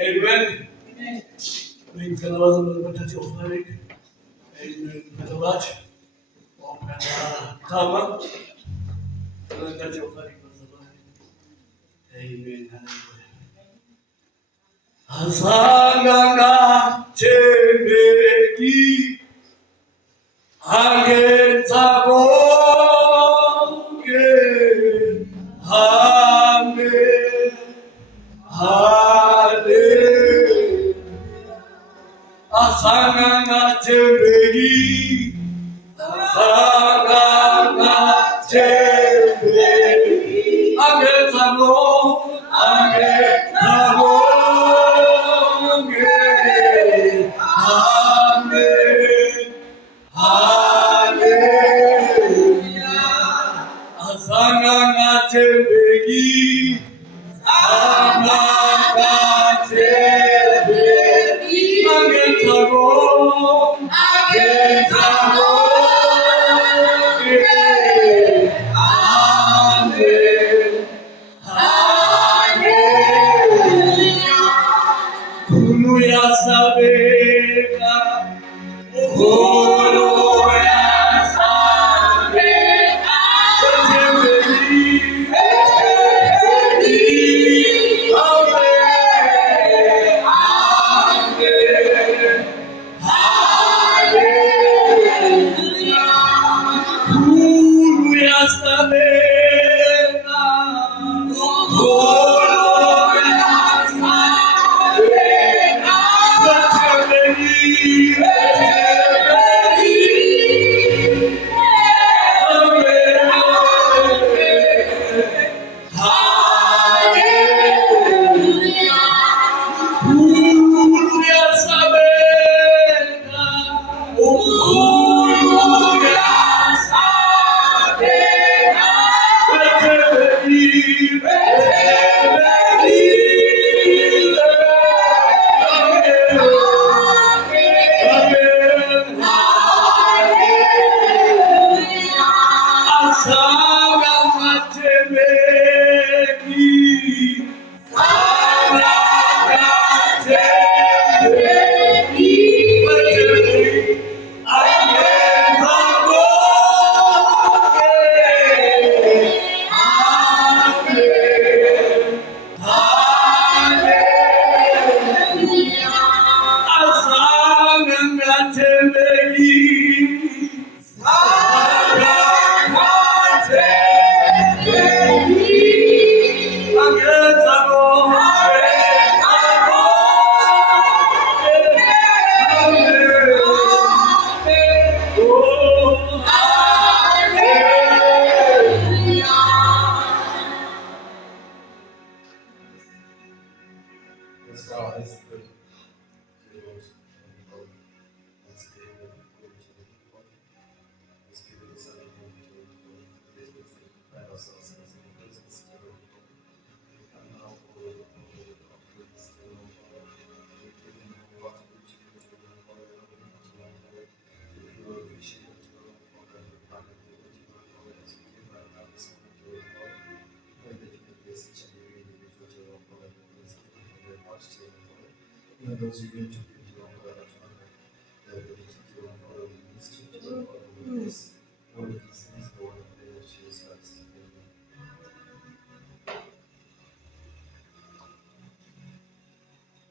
Amen. May kalawaza matati offering. Amen. Kalawaza. Kama. Matati offering kwa sababu. Amen. Asanga chembeki angenza bonge amen. Asanga chembeki angenza bonge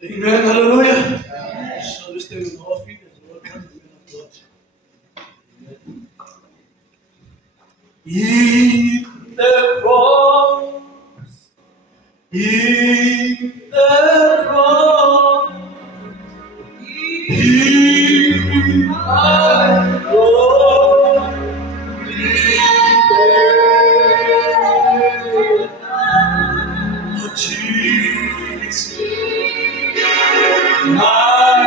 Amen. Hallelujah. So we stay with our feet as the Lord comes to God. In the cross, in the cross, in my Lord, Jesus, my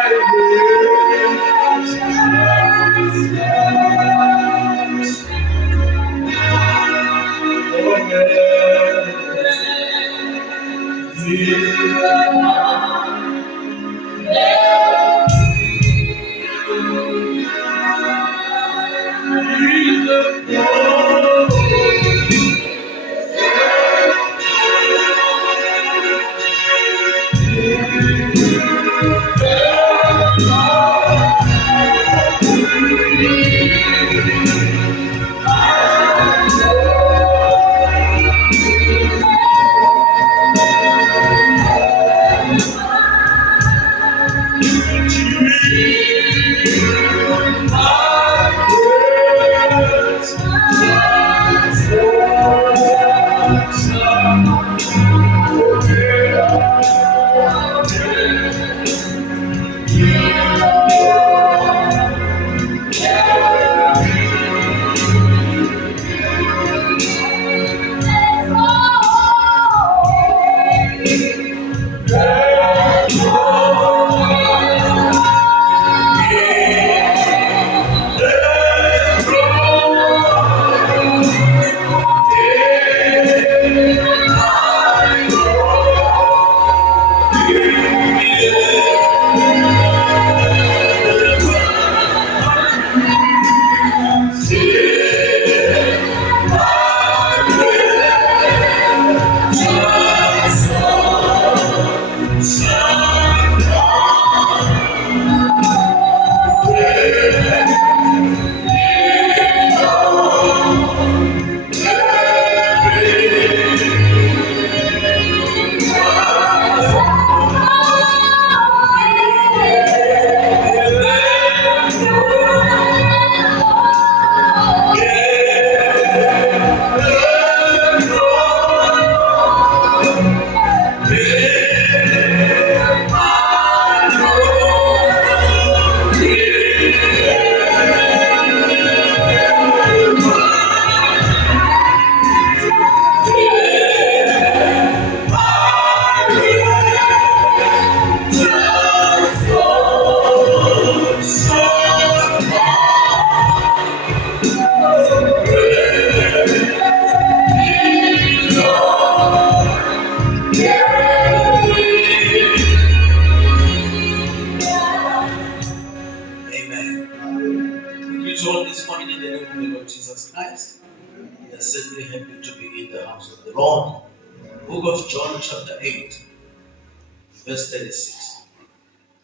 verse 36.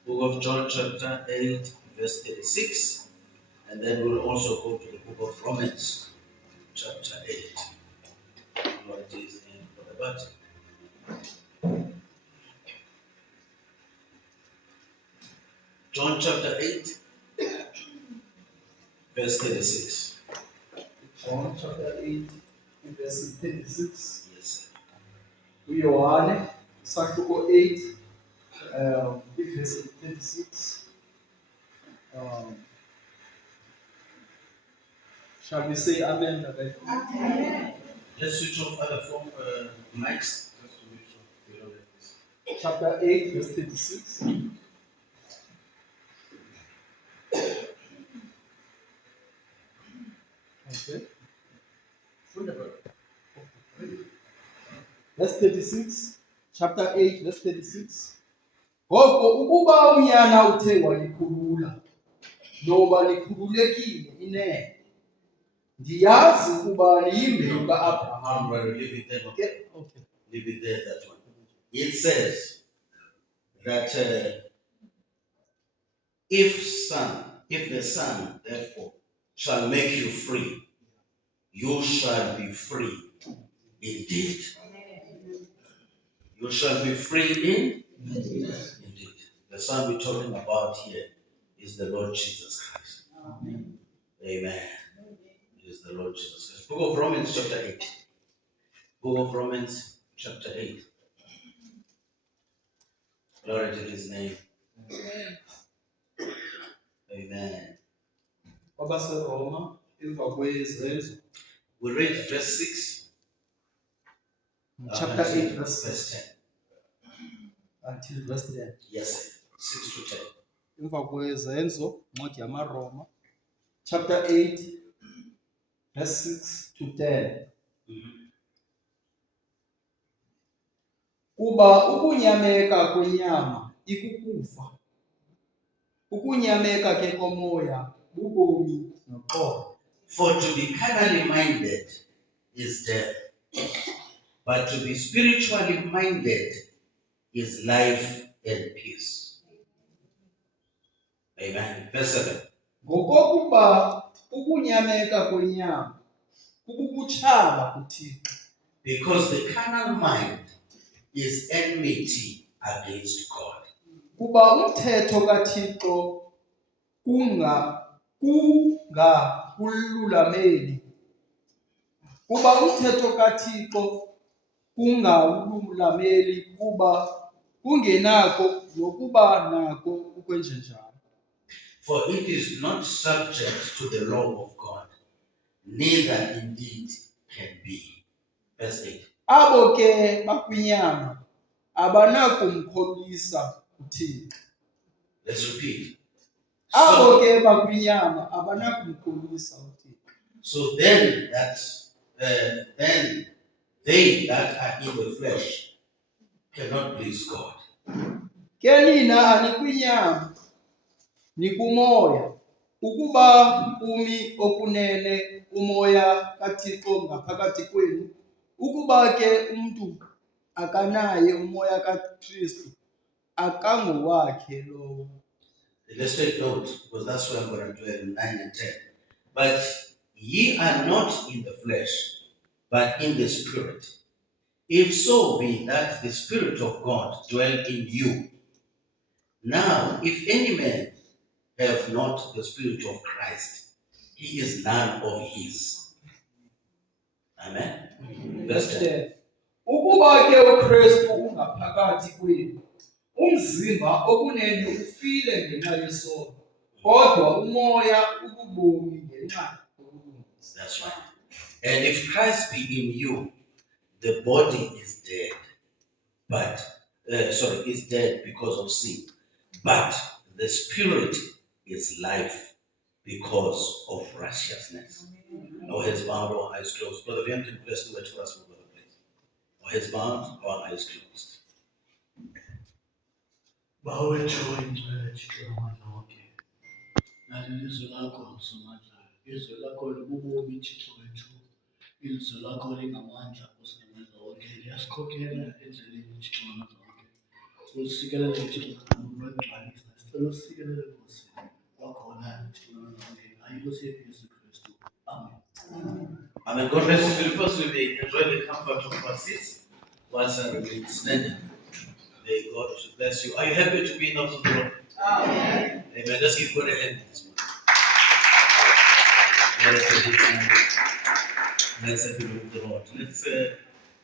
Book of John, chapter 8, verse 36. And then we'll also go to the book of Romans, chapter 8. What it is in the button. John chapter 8, verse 36. John chapter 8, verse 36. Yes, sir. Uyohane, Isahluko 8, verse 36. Shall we say amen? Amen. Let's switch off other phone mics. Just to make sure we don't have this. Chapter 8, verse 36. Okay. Verse 36. Chapter 8, verse 36. Ngoko ukuba unyana uthe walikhulula, noba likhululekile inene, ndiyazi ukuba liyimbewu kaAbraham. Leave it there. Okay. Leave it there, that one. It says that if the Son, therefore, shall make you free, you shall be free indeed. You shall be free indeed. The Son we're talking about here is the Lord Jesus Christ. Amen. He is the the Lord Jesus Christ. Book of Romans, chapter 8. Book of Romans, chapter 8. Glory to his name. Amen. kwabaseroma emva kwezenzo We read verse 6. chapter 8 until verse verse 6 10. until verse 10. Yes, 6 to 10. Emva kwezenzo ncwadi yamaroma chapter 8 verse 6 to 10. Kuba ukunyameka kwenyama ikukufa, ukunyameka ke komoya bubomi noxolo. For to be carnally minded is death, but to be spiritually minded is life and peace. Amen. Verse 7. Ngokokuba ukunyameka kwenyama kububutshaba kuThixo, Because the carnal mind is enmity against God. kuba umthetho kaThixo kungakululameli. Kuba umthetho kaThixo kungawululameli kuba kungenako nokuba nako ukwenjenjalo. For it is not subject to the law of God, neither indeed can be. Verse 8. Abo ke bakwinyama abanakumkholisa uThixo. Let's repeat. Abo ke bakwinyama abanakumkholisa uThixo. So then they that are in the flesh cannot please God. Ke nina anikwinyama nikumoya, ukuba umi okunene umoya kaThixo ngaphakathi kwenu, ukuba ke umntu akanaye umoya kaKristu akangowakhe lowo. Let's take note, because that's where I'm going to dwell in 9 and 10. But ye are not in the flesh, but in the Spirit. If so be that the Spirit of God dwell in you. Now, if any man have not the Spirit of Christ, he is none of his. Amen. Verse 10. Ukuba ke uKristu ungaphakathi kwenu, umzimba okunene ufile ngenxa yesono, kodwa umoya ububomi ngenxa yokulungiswa. That's right. And if Christ be in you, the body is dead, is dead because of sin. But the spirit is life because of righteousness. Our heads bowed, our eyes closed. Brother Vincent, bless the word for us, brother, please. Our heads bowed, our eyes closed. Bawethu ingcwele Thixo amandla wonke. Nali ilizwi lakho somandla. Izwi lakho libubomi Thixo wethu. Ilizwi lakho lingamandla kusinamandla wonke. Liyasikhokhela endleleni Thixo amandla wonke. Usikelele Thixo ngokugcwalisa. Sicela usikelele Nkosi. Kwakhona Thixo amandla wonke. Ayinkosi yethu Yesu Kristu. Amen. Amen. God bless you. First, we may enjoy the comfort of our seats whilst I remain standing. May God bless you. Are you happy to be in the house of the Lord? Amen. Amen. Let's give God a hand this morning. Let's have a look at the Lord. Let's,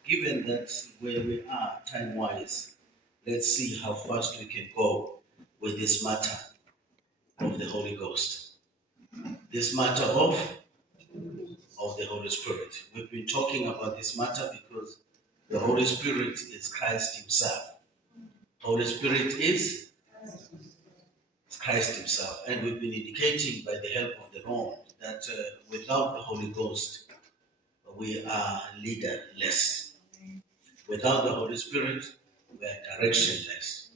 given that where we are time-wise, let's see how fast we can go with this matter of the Holy Ghost. This matter of the Holy Spirit. We've been talking about this matter because the Holy Spirit is Christ Himself. Holy Spirit is Christ Himself. And we've been indicating by the help of the Lord that without the Holy Ghost, we are leaderless. Without the Holy Spirit, we are directionless.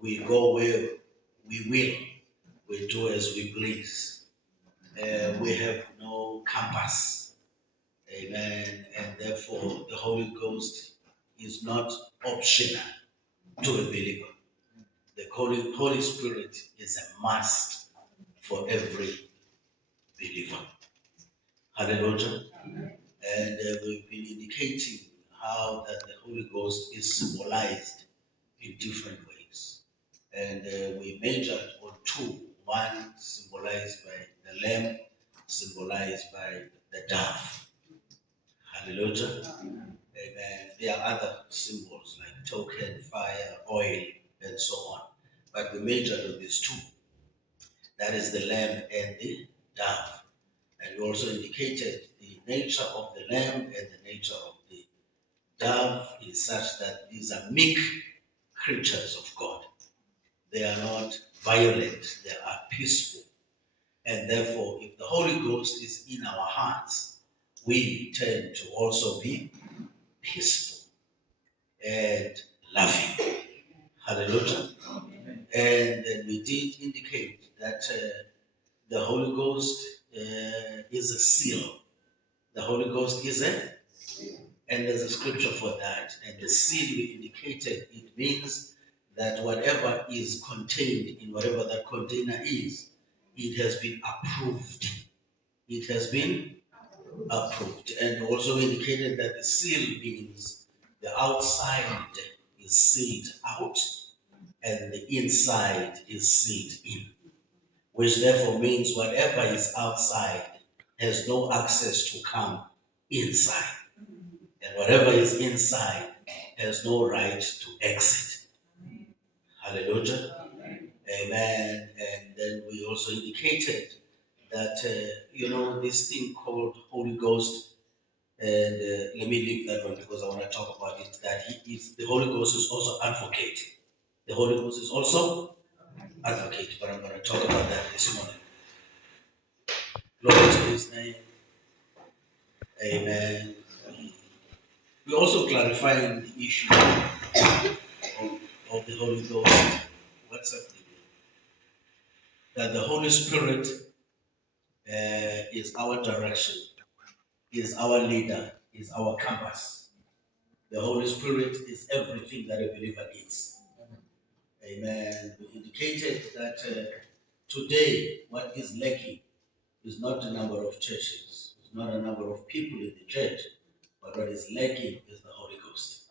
We go where we will. We do as we please. We have no compass. Amen. And therefore, the Holy Ghost is not optional to a believer. The Holy Spirit is a must for every believer. Hallelujah. And we've been indicating how that the Holy Ghost is symbolized in different ways. And we majored on two. One symbolized by the lamb, symbolized by the the dove. Hallelujah. Amen. There are other symbols like token, fire, oil, and so on. But we majored on these two. That is the lamb and the dove. And we also indicated the nature of the lamb and the nature of the dove is such that these are meek creatures of God. They are not violent, they are peaceful. And therefore, if the Holy Ghost is in our hearts, we tend to also be peaceful and loving. Hallelujah. And then we did indicate that the Holy Ghost is a seal. The Holy Ghost is and there's a scripture for that. And the seal we indicated, it means that whatever is contained in whatever that container is, it has been approved. It has been approved. And also indicated that the seal means the outside is sealed out and the inside is sealed in, which therefore means whatever is outside has no access to come inside, and whatever is inside has no right to exit. Hallelujah. Amen. And then we also indicated that, this thing called Holy Ghost, and let me leave that one because I want to talk about it, that the Holy Ghost is also advocate. The Holy Ghost is also advocate, but I'm going to talk about that this morning. Glory to His name. Amen. We're also clarifying the issue of the Holy Ghost. What's happening? That the Holy Spirit is our direction, is our leader, is our compass. The Holy Spirit is everything that a believer needs. Amen. We indicated that today what is lacking is not the number of churches, it's not a number of people in the church, but what is lacking is the Holy Ghost.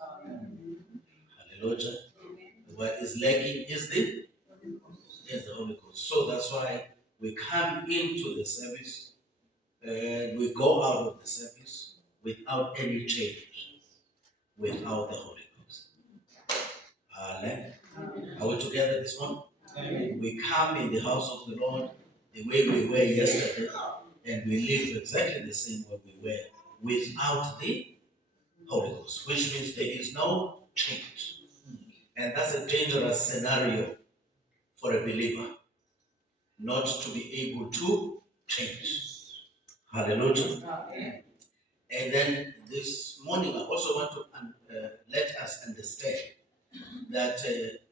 Hallelujah. What is lacking is the Holy Ghost. So that's why we come into the service and we go out of the service without any change, without the Holy Ghost. Amen. Are we together this morning? We come in the house of the Lord the way we were yesterday, and we live exactly the same way we were without the Holy Ghost, which means there is no change. And that's a dangerous scenario for a believer, not to be able to change. Hallelujah. And then this morning, I also want to let us understand that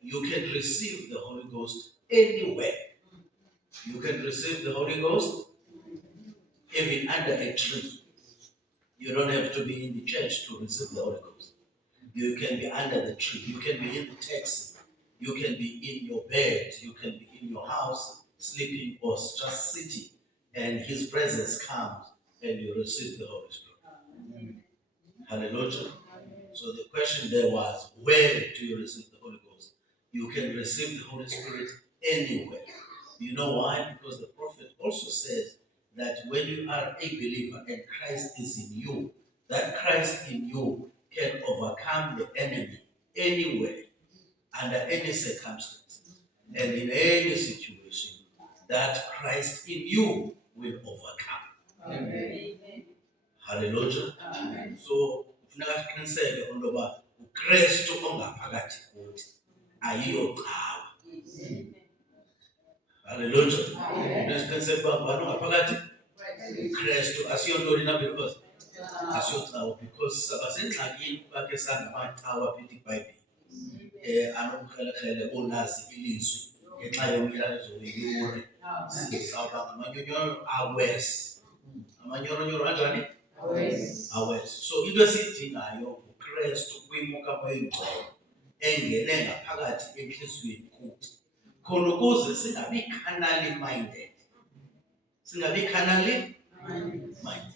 you can receive the Holy Ghost anywhere. You can receive the Holy Ghost even under a tree. You don't have to be in the church to receive the Holy Ghost. You can be under the tree. You can be in the taxi. You can be in your bed. You can be in your house, sleeping or just sitting. And His presence comes and you receive the Holy Spirit. Hallelujah. So the question there was, where do you receive the Holy Ghost? You can receive the Holy Spirit anywhere. You know why? Because the prophet also says that when you are a believer and Christ is in you, that Christ in you can overcome the enemy anywhere, under any circumstance, and in any situation, that Christ in you will overcome. Amen. Hallelujah. Amen. So kufuneka siqiniseke ukuba uKristu ongaphakathi kuthi ayiyoqhawa. Hallelujah. Nesiqiniseke ukuba ngubani ongaphakathi? uKristu asiyonto na because asiyoqhawa, because sabasengxakini kuba ke sangamaqhawa apha eBhayibheli. Anobukrelekrele onazi ilizwi ngenxa yomyalezo weyure. Sizawuba ngamanyonyoro awesi. Amanyoro kanjani? Awesi. So into esiyidingayo uKristu kwimuka kweyingcwele engene ngaphakathi enhliziyweni kuthi, khona ukuze singabi carnally minded. Singabi carnally minded.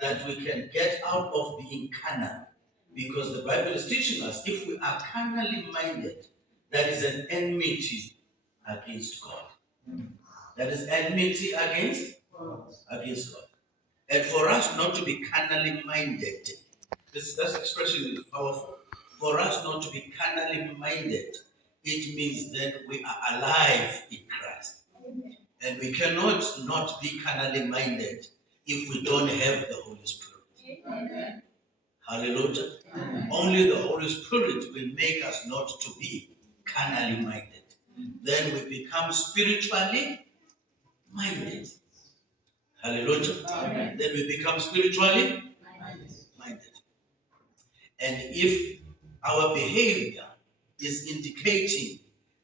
That we can get out of being carnal. Because the Bible is teaching us, if we are carnally minded, that is an enmity against God. That is enmity against God. And for us not to be carnally minded, that expression is powerful. For us not to be carnally minded, it means that we are alive in Christ. And we cannot not be carnally minded if we don't have the Holy Spirit. Amen. Hallelujah. Amen. Only the Holy Spirit will make us not to be carnally minded. Then we become spiritually minded. Hallelujah. Amen. Then we become spiritually minded. And if our behavior is indicating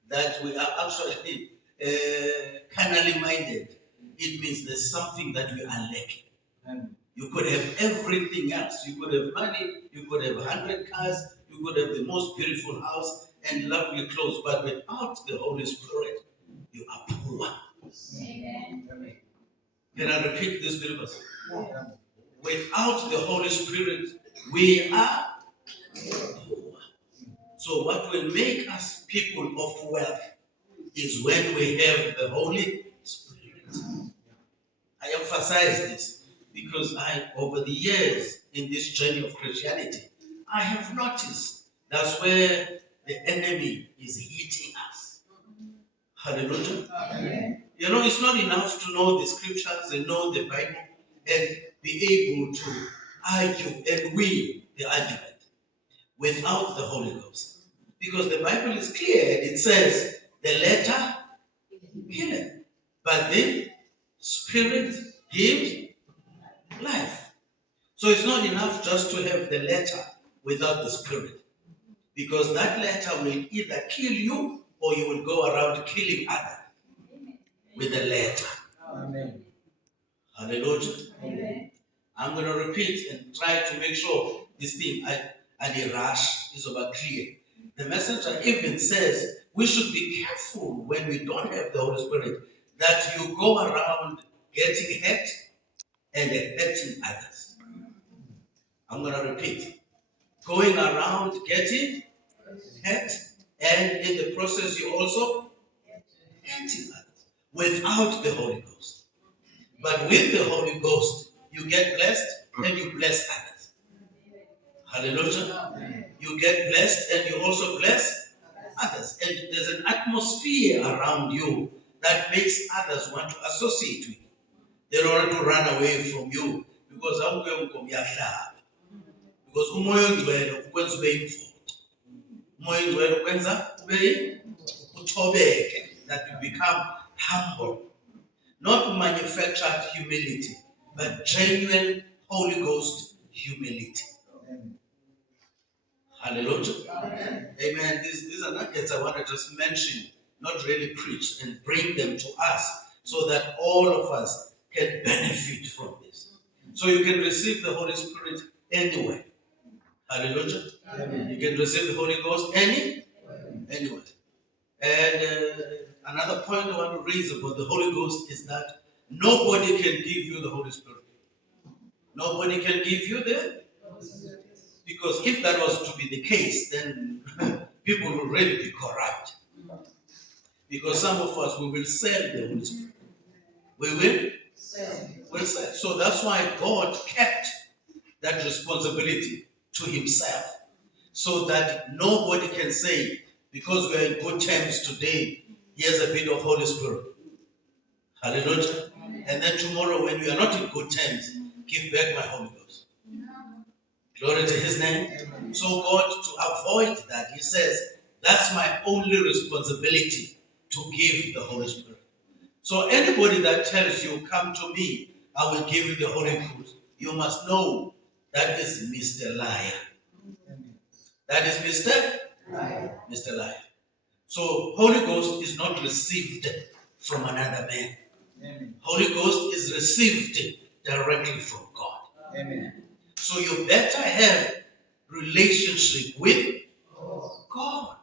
that we are actually carnally minded, it means there's something that we are lacking. Amen. You could have everything else. You could have money, you could have 100 cars, you could have the most beautiful house and lovely clothes, but without the Holy Spirit, you are poor. Amen. Can I repeat this, believers? Yeah. Without the Holy Spirit, we are poor. So what will make us people of wealth is when we have the Holy Spirit. I emphasize this because over the years in this journey of Christianity, I have noticed that's where the enemy is hitting us. Hallelujah. Amen. You know, it's not enough to know the scriptures and know the Bible and be able to argue and win the argument without the Holy Ghost. Because the Bible is clear. It says, the letter killeth, but the Spirit gives life. So it's not enough just to have the letter without the Spirit. Because that letter will either kill you or you will go around killing others with the letter. Amen. Hallelujah. Amen. I'm going to repeat and try to make sure this thing I rush is over clear. The messenger even says we should be careful when we don't have the Holy Spirit that you go around getting hurt and hurting others. I'm going to repeat. Going around getting hurt, and in the process you also hurting others without the Holy Ghost. But with the Holy Ghost, you get blessed and you bless others. Hallelujah. You get blessed and you also bless others. And there's an atmosphere around you that makes others want to associate with you. They don't want to run away from you because umoya ongcwele ukwenza ube yimfutho. Umoya ongcwele ukwenza ube uthobeke, that you become humble. Not manufactured humility, but genuine Holy Ghost humility. Amen. Hallelujah. Amen. Amen. These are nuggets I want to just mention, not really preach, and bring them to us so that all of us can benefit from this. So you can receive the Holy Spirit anywhere. Hallelujah. Amen. You can receive the Holy Ghost anywhere. And another point I want to raise about the Holy Ghost is that nobody can give you the Holy Spirit. Nobody can give you the Holy Spirit. Because if that was to be the case, then people will really be corrupt. Because some of us, we will sell the Holy Spirit. We will sell. So that's why God kept that responsibility to himself. So that nobody can say, because we are in good terms today, here's a bit of Holy Spirit. Hallelujah. And then tomorrow when we are not in good terms, give back my Holy Ghost. Glory to his name. Amen. So God, to avoid that, he says, that's my only responsibility, to give the Holy Spirit. So anybody that tells you, come to me, I will give you the Holy Ghost, you must know that is Mr. Liar. That is Mr. Liar. So Holy Ghost is not received from another man. Amen. Holy Ghost is received directly from God. Amen. So you better have relationship with God.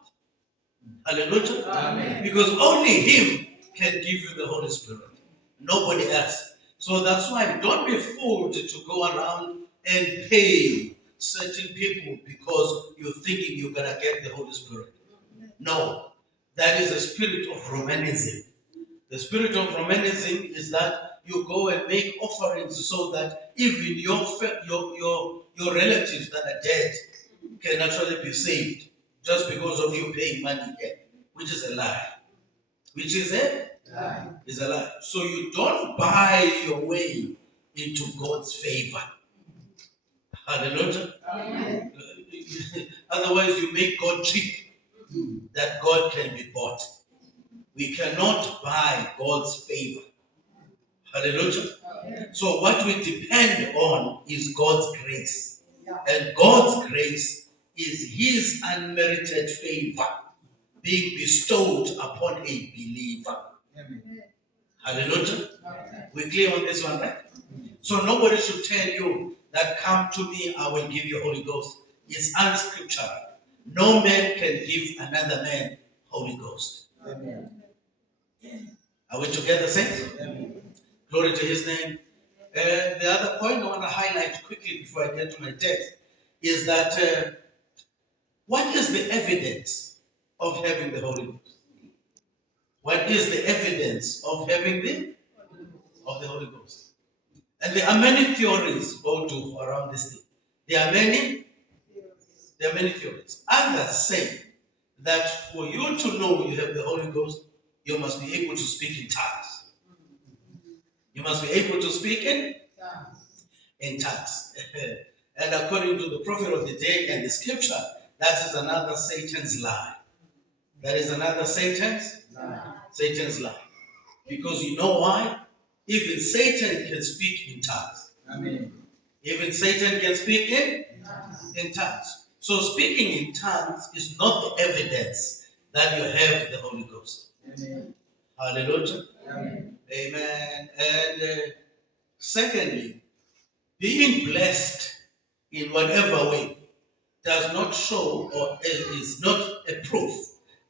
Hallelujah. Amen. Because only him can give you the Holy Spirit. Nobody else. So that's why don't be fooled to go around and pay certain people because you're thinking you're going to get the Holy Spirit. No. That is a spirit of Romanism. The spirit of Romanism is that you go and make offerings so that even your relatives that are dead can actually be saved just because of you paying money here, which is a lie. Which is a lie. So you don't buy your way into God's favor. Hallelujah. Amen. Otherwise, you make God cheap, that God can be bought. We cannot buy God's favor. Hallelujah. So what we depend on is God's grace. And God's grace is His unmerited favor being bestowed upon a believer. Amen. Hallelujah. We're clear on this one, right? So nobody should tell you that come to me, I will give you Holy Ghost. It's unscriptural. No man can give another man Holy Ghost. Amen. Are we together, saints? Amen. Glory to His name. The other point I want to highlight quickly before I get to my text is that what is the evidence of having the Holy Ghost? What is the evidence of having the Holy Ghost? And there are many theories around this thing. There are many theories. Others say that for you to know you have the Holy Ghost, you must be able to speak in tongues. You must be able to speak in tongues. And according to the prophet of the day and the scripture, that is another Satan's lie. That is another Satan's lie. Because you know why? Even Satan can speak in tongues. Amen. Even Satan can speak in tongues. So speaking in tongues is not the evidence that you have the Holy Ghost. Amen. Hallelujah. Amen. Amen. And secondly, being blessed in whatever way does not show or is not a proof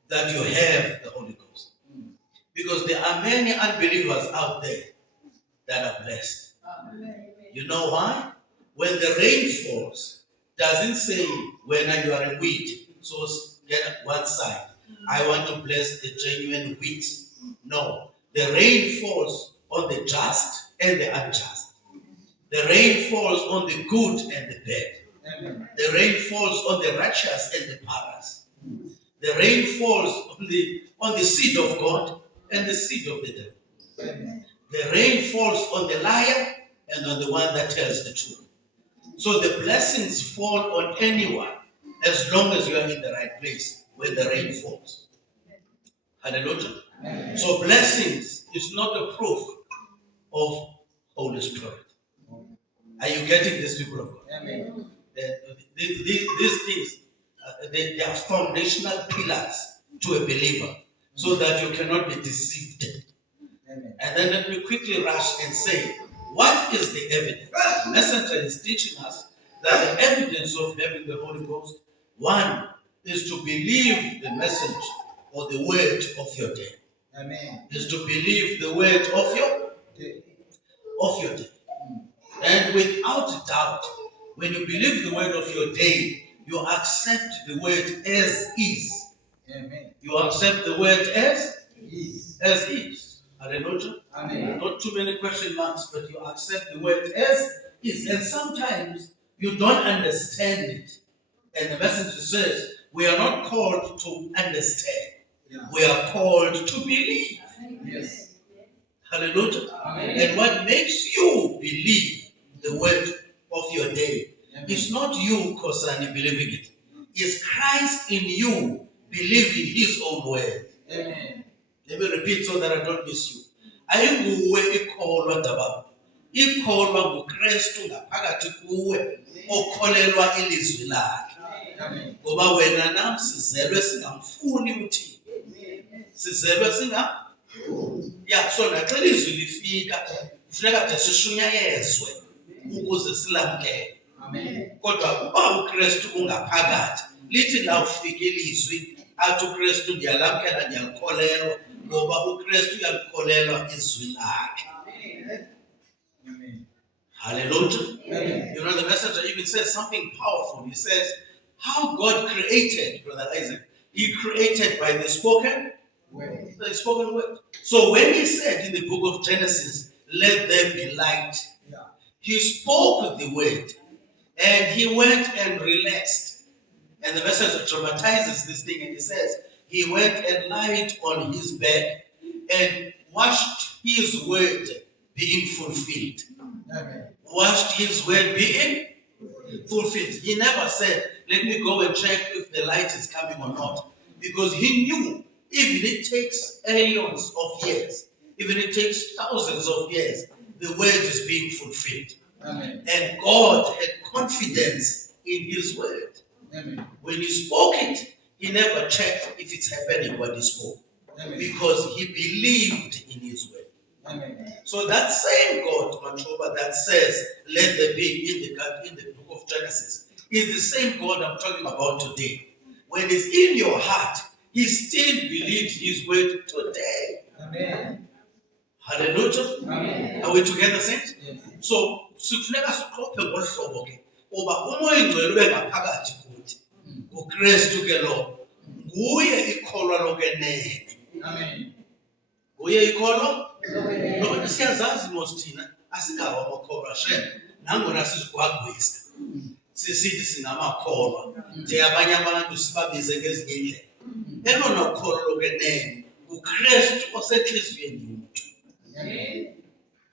that you have the Holy Ghost. Because there are many unbelievers out there that are blessed. You know why? When the rain falls, doesn't say when you are a wheat, so get one side. I want to bless the genuine wheat. No. The rain falls on the just and the unjust. The rain falls on the good and the bad. Amen. The rain falls on the righteous and the pious. The rain falls on the seed of God and the seed of the devil. Amen. The rain falls on the liar and on the one that tells the truth. So the blessings fall on anyone as long as you are in the right place when the rain falls. Hallelujah. Amen. So blessings is not a proof of Holy Spirit. Are you getting this, people of God? Amen. These things, they are foundational pillars to a believer so that you cannot be deceived. Amen. And then let me quickly rush and say, what is the evidence? The messenger is teaching us that the evidence of having the Holy Ghost, one, is to believe the message or the word of your day. Amen. Is to believe the word of your day. And without doubt, when you believe the word of your day, you accept the word as is. Amen. You accept the word as Yes. is. Hallelujah. Amen. Not too many question marks, but you accept the word as is. And sometimes you don't understand it. And the message says, we are not called to understand. Yeah. We are called to believe. Yes. Hallelujah. Amen. And what makes you believe the word of your day is not you, Kosani, believing it. It's Christ in you believing His own word. Amen. Let me repeat so that I don't miss you. Ayinguwe ikholwa dababa. Ikholwa nguKristu ngaphakathi kuwe okholelwa ilizwi lakhe. Amen. Ngoba wena nam sizelwe singamfuni uThixo. Sizelwe so naxa ilizwi lifika kufuneka de sishunyayezwe ukuze silamkele. Amen. Kodwa uba uKristu ungaphakathi lithi lawufika ilizwi athi uKristu ndiyalamkela ndiyalikholelwa ngoba uKristu uyalikholelwa izwi lakhe. Amen. Hallelujah. Amen. You know, the messenger even says something powerful. He says, how God created, Brother Isaac, He created by the spoken Word. word. So when He said in the book of Genesis, let there be light. Yeah. He spoke the word and he went and relaxed. And the message dramatizes this thing and he says, he went and lied on his bed and watched his word being fulfilled. Amen. Watched his word being fulfilled. He never said, let me go and check if the light is coming or not. Because he knew, even it takes eons of years, even it takes thousands of years, the word is being fulfilled. Amen. And God had confidence in his word. Amen. When he spoke it, he never checked if it's happening what he spoke. Amen. Because he believed in his word. Amen. So that same God, Machoba, that says, let there be in the book of Genesis, is the same God I'm talking about today. When it's in your heart, he still believes his word today. Amen. Hallelujah. Amen. Are we together, saints? Yes. So, sifuneka siqophe ngolu hlobo ke uba umoya ingcwele ube ngaphakathi kuthi. NguKristu ke lo. Nguye ikholwa lokwenene. Amen. Nguye ikholwa lokwenene. Siyazazi mos thina asingawo amakholwa shem. Nangona sizigwagwisa. Sisithi singamakholwa. Nje abanye abantu sibabize ngezinye indlela. Elona ukholo lokwenene nguKristu osenhliziyweni yomuntu. Amen.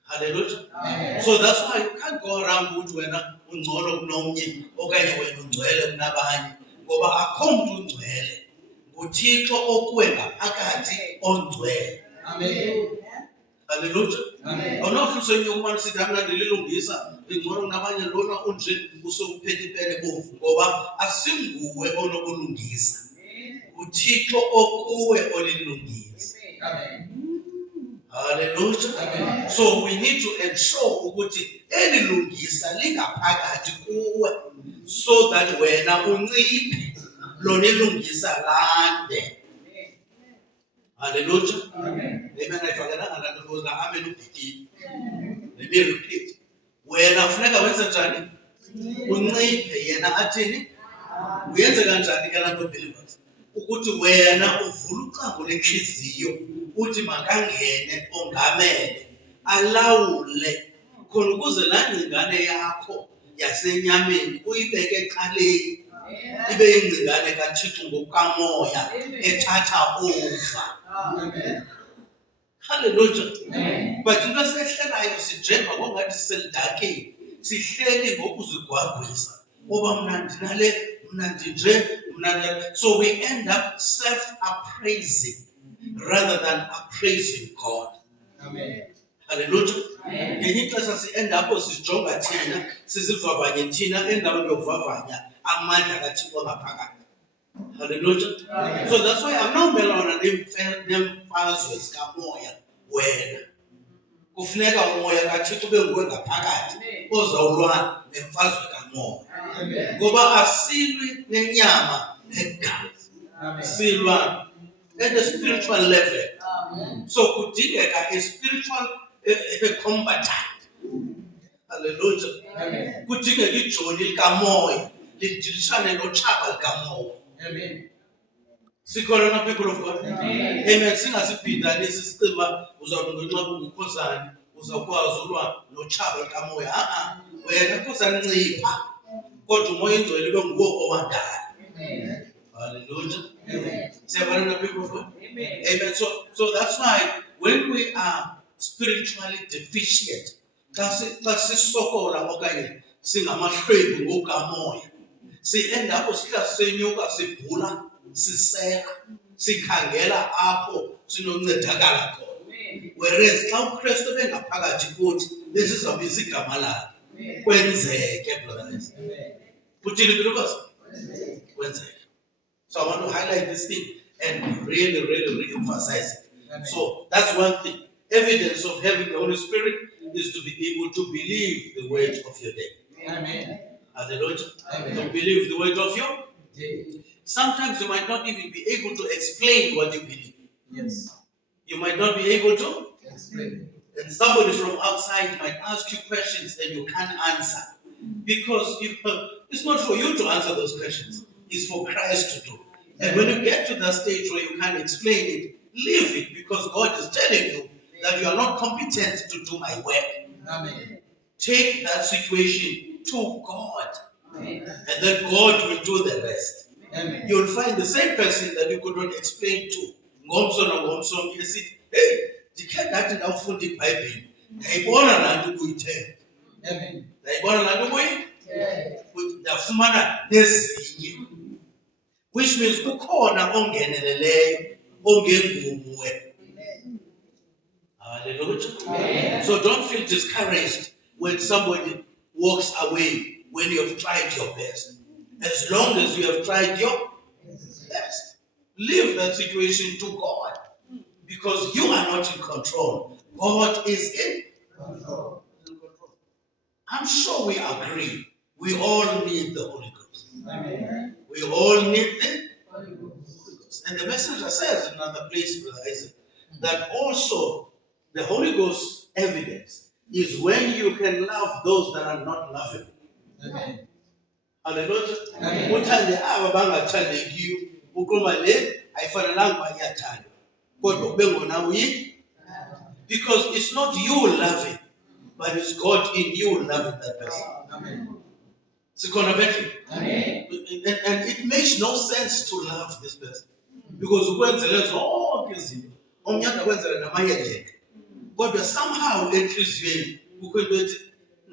Hallelujah. Amen. So that's why you can't go around ukuthi wena ungcono kunomnye okanye wena ungcwele kunabanye ngoba akho muntu ungcwele. nguThixo okuwe ngaphakathi ongcwele. Amen. Hallelujah. Amen. Awunofisa enye ukubana sithi mna ndililungisa ngcono kunabanye lona unje usokuphethe ipene bovu ngoba asinguwe onobulungisa. nguThixo okuwe olilungisa. Amen. Hallelujah. Amen. So we need to ensure ukuthi elilungisa lingaphakathi kuwe so that wena unciphe lona ilungisa lande. Hallelujah. Amen. Amen. Ayifakelanga laa nto because amen ubhekile. Let me repeat. Wena funeka wenze njani? Unciphe yena athini? Uyenze kanjani ke laa nto believers? Ukuthi wena uvula ucango lenhliziyo uthi makangene ongamele alawule khona ukuze laa ngcingane yakho yasenyameni uyibeke eqaleni ibe yingcingane kaThixo ngokukamoya ethatha over. Amen. Hallelujah. Amen. But into esihlelayo sijemba ngokungathi siselidakeni sihleli ngokuzigwagwisa oba mna ndinale mna ndinje mna ndale. So we end up self-appraising rather than appraising God. Amen. Hallelujah. Amen. Ngenye ixesha si-end up sijonga thina sizivavanye thina endaweni yokuvavanya amandla kaThixo ngaphakathi. Hallelujah. Amen. So that's why awunawumelana neemfazwe zikamoya wena. Kufuneka umoya kaThixo ube nguwe ngaphakathi ozawulwa nemfazwe kamoya. Amen. Ngoba asilwi nenyama negazi. Amen. Silwa at a spiritual level. So kudingeka a spiritual combatant. Hallelujah. Amen. Kudingeka ijoni likamoya lidilishane notshaba likamoya. Amen. Sikhona na people of God. Amen. Amen. Singasibhidanisi sicimba uzawungenxa kungukhosana uzawukwazi ulwa notshaba likamoya. Wena Nkhosana ncipha kodwa umoya ingcwele ube nguwo owandala. Amen. Hallelujah. Amen. Siyabona na people of God. Amen. Amen. So that's why when we are spiritually deficient, xa sisokola okanye singamahlwempu ngokukamoya, si-end up sihlala senyuka sibhula siseka sikhangela apho sinoncedakala khona. Whereas xa uKristu bengaphakathi kuthi besizawubiza igama lakhe kwenzeke brothers. Kuthini believers? Kwenzeke. So I want to highlight this thing and really re-emphasize it. Amen. So that's one thing. Evidence of having the Holy Spirit is to be able to believe the word of your day. Amen. Hallelujah. Amen. To believe the word of your. Day. Sometimes you might not even be able to explain what you believe. Yes. You might not be able to. Explain. And somebody from outside might ask you questions that you can't answer. Because it's not for you to answer those questions. It's for Christ to do. And when you get to that stage where you can't explain it, leave it because God is telling you that you are not competent to do my work. Amen. Take that situation to God, and then God will do the rest. Amen. You'll find the same person that you could not explain to. Ngomso, you say, hey, ndikhe ndathi ndawufunda iBhayibhile, ndayibona laa nto ubuyithetha. Amen. Ndayibona laa nto ndafumana nezinye. Which means kukhona ongeneleleyo, ongenguwe. Hallelujah. So don't feel discouraged when somebody walks away when you have tried your best. As long as you have tried your best, leave that situation to God, because you are not in control. God is in control. I'm sure we agree. We all need the Holy Ghost. Amen. We all need the Holy Ghost. And the messenger says in another place, Brother Isaac, that also the Holy Ghost evidence is when you can love those that are not lovable. Amen. Hallelujah. Amen. Uthande aba bangathandekiyo ukuba le ayifanelanga uba iyathandwa kodwa ube ngona uyi, because it's not you loving, but it's God in you loving that person. Amen. Sikhona bethi? Amen. And it makes no sense to love this person, because ukwenzele zonke izinto omnyaka kwenzela namayeleke, kodwa somehow enhliziyweni kukho into ethi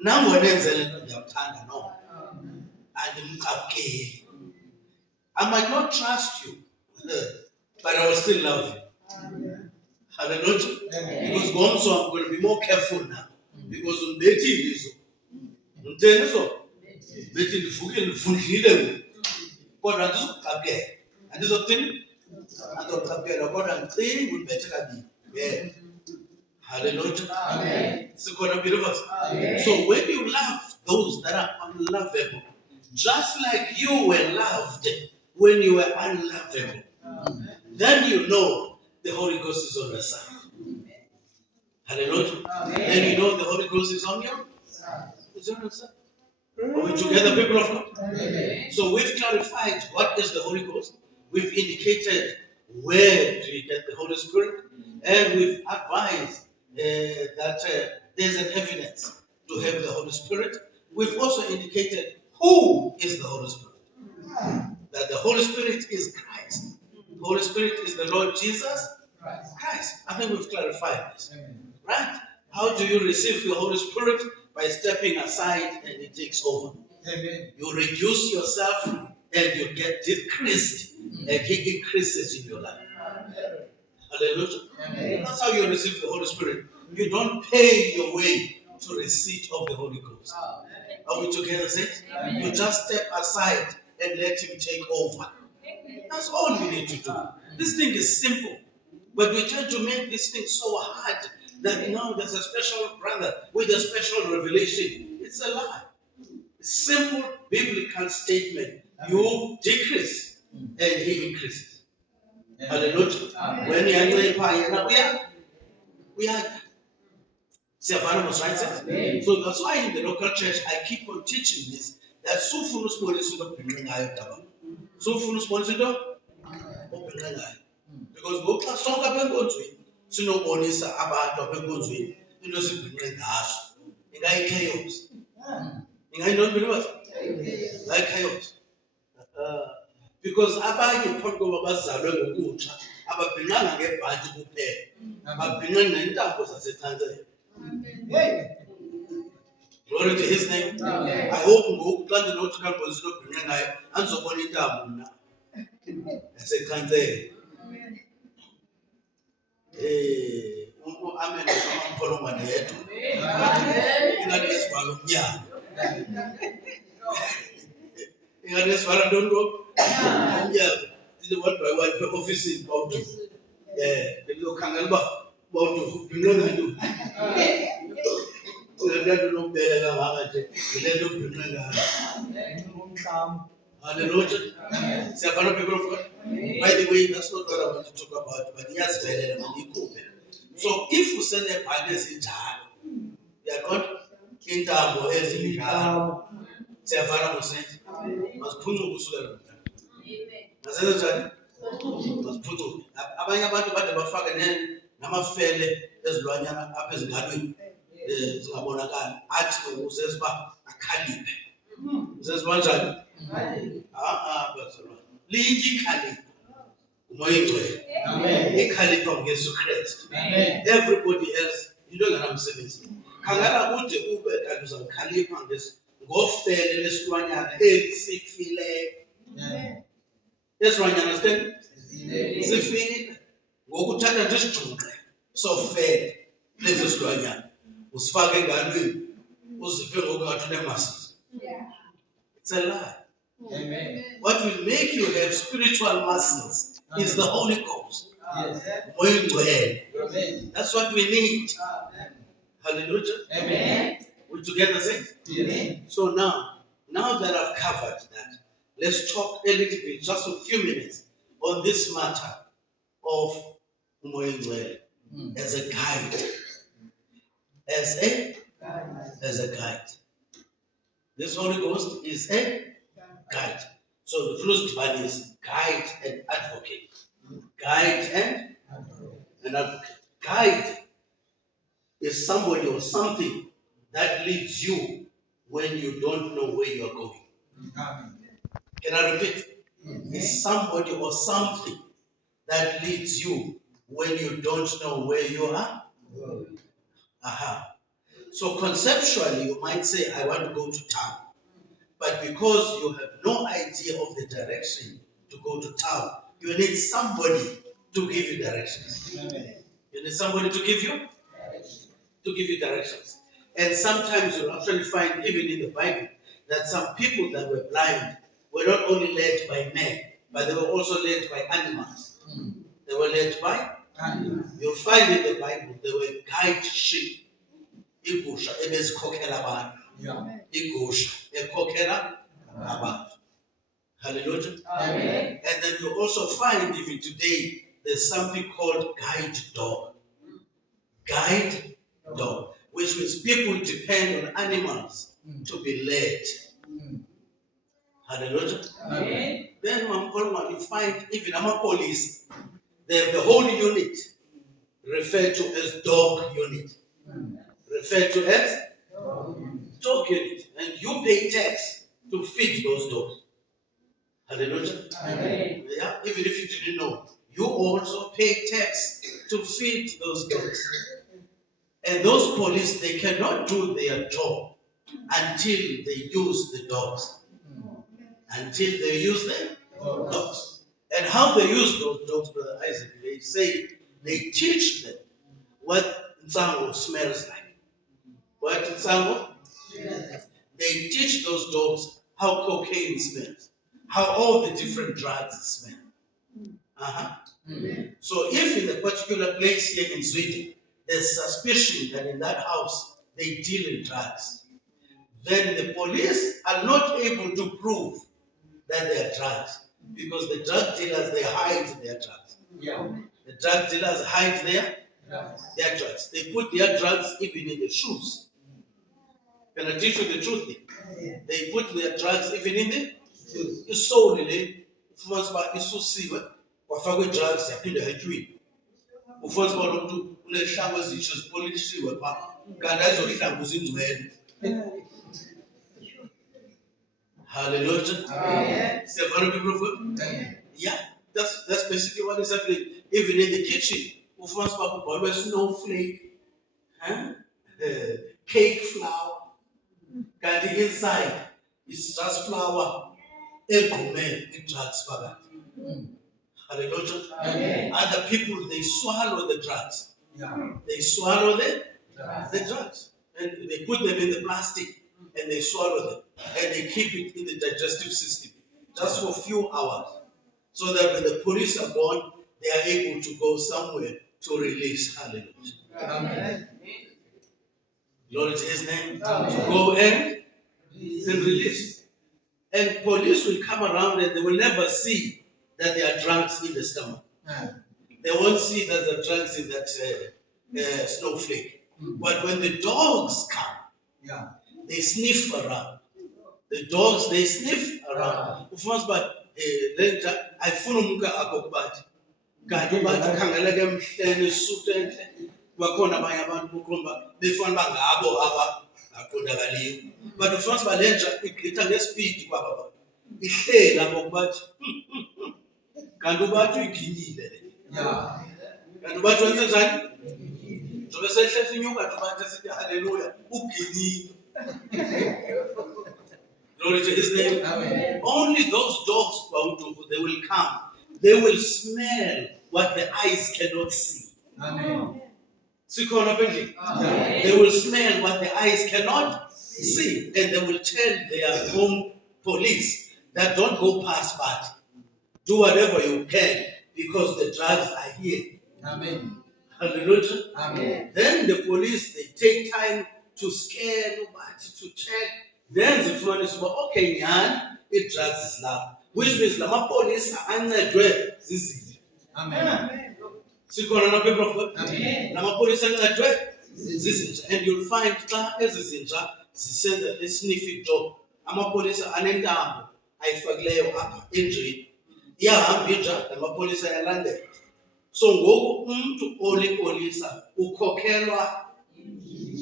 nangona enzele into ndiyamthanda no. I might not trust you, but I will still love you. Hallelujah. Because I'm going to be more careful now. Because umbethile izo. Mtheni so? Bethi ndivukile ndifundile. Kodwa andizokuqaphela. Andizokuthini? Andizokuqaphela kodwa ndicinga undibethe kabini. Yeah. Hallelujah. Amen. Sikhona believers. So when you love those that are unlovable, just like you were loved when you were unlovable, then you know the Holy Ghost is on your side. Hallelujah. Then you know the Holy Ghost is on your side. Is on your side. Are we together, people of God? Amen. So we've clarified what is the Holy Ghost. We've indicated where do you get the Holy Spirit, and we've advised that there's an evidence to have the Holy Spirit. We've also indicated who is the Holy Spirit. That the Holy Spirit is Christ. The Holy Spirit is the Lord Jesus Christ. I think we've clarified this. Right? How do you receive the Holy Spirit? By stepping aside and it takes over. Amen. You reduce yourself and you get decreased and he increases in your life. Hallelujah. Amen. That's how you receive the Holy Spirit. You don't pay your way to receipt of the Holy Ghost. Are we together, saints? You just step aside and let him take over. That's all you need to do. This thing is simple. But we try to make this thing so hard that now there's a special brother with a special revelation. It's a lie. Simple biblical statement. You decrease and he increases. Hallelujah. When you are we are Siavanamos, right? So that's why in the local church I keep on teaching this. That so full of police don't bring so full of police don't because go class song up and go to it. So no bonisa about up and go to it. You know, simply chaos. I don't believe like chaos. Because abanye phambi koba bazalwe ngokutsha ababhinqanga ngebhanti kuphela babhinqa nentambo zaseTanzania. Glory to his name. I hope ngoku xa ndinothi kanti sinobhinqa ngayo andizobona intambo mna yaseTanzania. Amen. Amapholongwane yedwa ingathi esibhala umnyango ingathi esibhala ntoni umnyango one by one pe-ofisini bawudu bendizokhangela uba bawudu ubhinqe ngantoni nganto nokubele kangaka nje yile nto ubhinqe ngayo. Hallelujah. Siyafana people of God. By the way, that's not what I want to talk about, but yes, so if you send a partners in time, they are not in time or else in time. Siyafana must masiphuncuke kusukela lomntana. Masenze njani? Masiphuncuke. Abanye abantu bade bafake namafele ezilwanyana apha ezingalweni zingabonakali athi uzenza uba akhaliphe. Uzenza kanjani? Bazalwane. Liyinye ikhalipha. Umoya Oyingcwele. Ikhalipha nguYesu Kristu. Everybody else into engenamsebenzi. Khangela kude ube kanti uzawukhalipha ngofele lesilwanyana elisifileyo. Esilwanyana sifile. Ngokuthatha nje isigxuqe sofele lezi silwanyana usifake engalweni uziphe ngokungathi unemasisi. It's a lie. Amen. What will make you have spiritual muscles is the Holy Ghost. Umoya Oyingcwele. Amen. That's what we need. Hallelujah. Amen. We together say? Yes. So now that I've covered that, let's talk a little bit, just a few minutes, on this matter of Umoya Oyingcwele as a guide. As a guide. This Holy Ghost is a guide. So the first one is guide and advocate. Guide and advocate. Guide is somebody or something that leads you when you don't know where you are going. Can I repeat? It's somebody or something that leads you when you don't know where you are. So conceptually, you might say, I want to go to town. But because you have no idea of the direction to go to town, you need somebody to give you directions. You need somebody to give you directions. And sometimes you'll actually find, even in the Bible, that some people that were blind were not only led by men, but they were also led by animals. They were led by animals. You'll find in the Bible, they were guide sheep. Igusha ebezikhokhela abantu. Igusha ekhokhela abantu. Hallelujah. Amen. And then you also find even today there's something called guide dog. Guide dog, which means people depend on animals to be led. Hallelujah. Amen. Then you find even police, they have the whole unit referred to as dog unit. Referred to as dog unit. And you pay tax to feed those dogs. Hallelujah. Amen. Yeah, even if you didn't know, you also pay tax to feed those dogs. And those police, they cannot do their job until they use the dogs. Until they use the dogs. And how they use those dogs, Brother Isaac, they say they teach them what Nsango smells like. What Nsango? They teach those dogs how cocaine smells, how all the different drugs smell. So if in a particular place here in Sweden, there's suspicion that in that house they deal in drugs, then the police are not able to prove that they are drugs, because the drug dealers, they hide their drugs. The drug dealers hide their drugs. They put their drugs even in the shoes. Can I teach you the truth? They put their drugs even in the soul. Ufumanisa uba isusiwe kwafakwe drugs yaphinde yatyiwe. Ufumanisa uba lo mntu unehlangu ezitsho zipolishiwe phaa kanti ayizohlangu zingcwele. Hallelujah. Several people of God. Yeah, that's basically what is happening. Even in the kitchen, ufumanisa uba kubhalwe snowflake, cake flour. Kanti inside it's just flour, egqume drugs phakathi. Hallelujah. Amen. Other people, they swallow the drugs. They swallow the drugs. And they put them in the plastic and they swallow them. And they keep it in the digestive system just for a few hours. So that when the police are gone, they are able to go somewhere to release. Hallelujah. Amen. Glory to his name. Amen. To go and release. And police will come around and they will never see that there are drugs in the stomach. They won't see that there are drugs in that snowflake. But when the dogs come, they sniff around. The dogs, they sniff around. Ufumanisa uba lenta ayifuna umntu akokubati. Kanti ubathi khangela ke emhleni isuti enhle bakhona abanye abantu bokhomba befana bangabo aqondakaliyo. But ufanele balenja igqitha ngespeed kwaba bantu. Ihlela ngokubathi kanti ubathi uyiginyile le. Yeah. Kanti ubathi wenze njani? Njobe sehlela inyuka ubathi sithi haleluya uginyile. Glory to his name. Amen. Only those dogs, they will come. They will smell what the eyes cannot see. Amen. Yeah. They will smell what the eyes cannot see. And they will tell their home police that don't go past, but do whatever you can because the drugs are here. Amen. Hallelujah. Amen. Then the police, they take time to scare nobody, to check. Then the phone is okay, Nyan, it drugs is now. Which means the police are unaddressed. This is Amen. Sikhona na people of God. Amen. Namapholisa ancedwe and you'll find xa ezizinja zisenza a job. Amapholisa anentambo ayifakileyo apha endlini. Iyahamba inja namapholisa yalandela. So ngoku umuntu olipolisa ukhokhelwa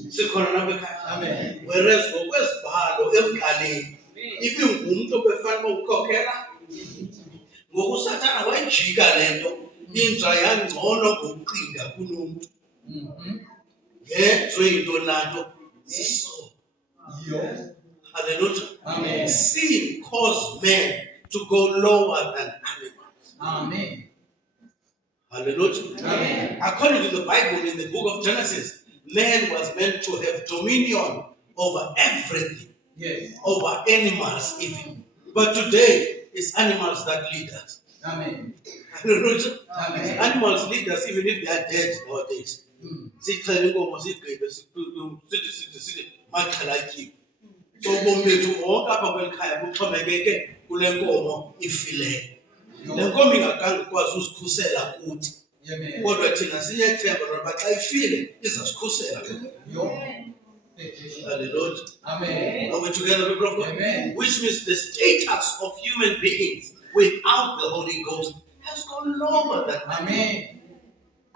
sikhona na bekhaya. Amen. Whereas ngokwezibhalo ekuqaleni ibingumuntu obefanele ukukhokhela ngoku uSathana wayijika lento. Inja yangcono ngokuqinga kunomuntu. Ngenxa into lanto ziso. Hallelujah. Amen. Sin caused men to go lower than animals. Amen. Hallelujah. Amen. According to the Bible in the book of Genesis, man was meant to have dominion over everything, Yes. over animals even. But today, it's animals that lead us. Amen. Hallelujah. Amen. Animals lead us even if they are dead nowadays. Sixele inkomo sigqibe sithi maxhalatyile. So ubomi bethu bonke apha kwelikhaya buxhomekeke kule nkomo ifileyo. Le nkomo ingakange ikwazi uzikhusela kuthi. Amen. Kodwa thina siyethemba ngoba xa ifile izasikhusela. Hallelujah. Amen. Are we together, people of God? Amen. Which means the status of human beings without the Holy Ghost has gone lower than man. Amen.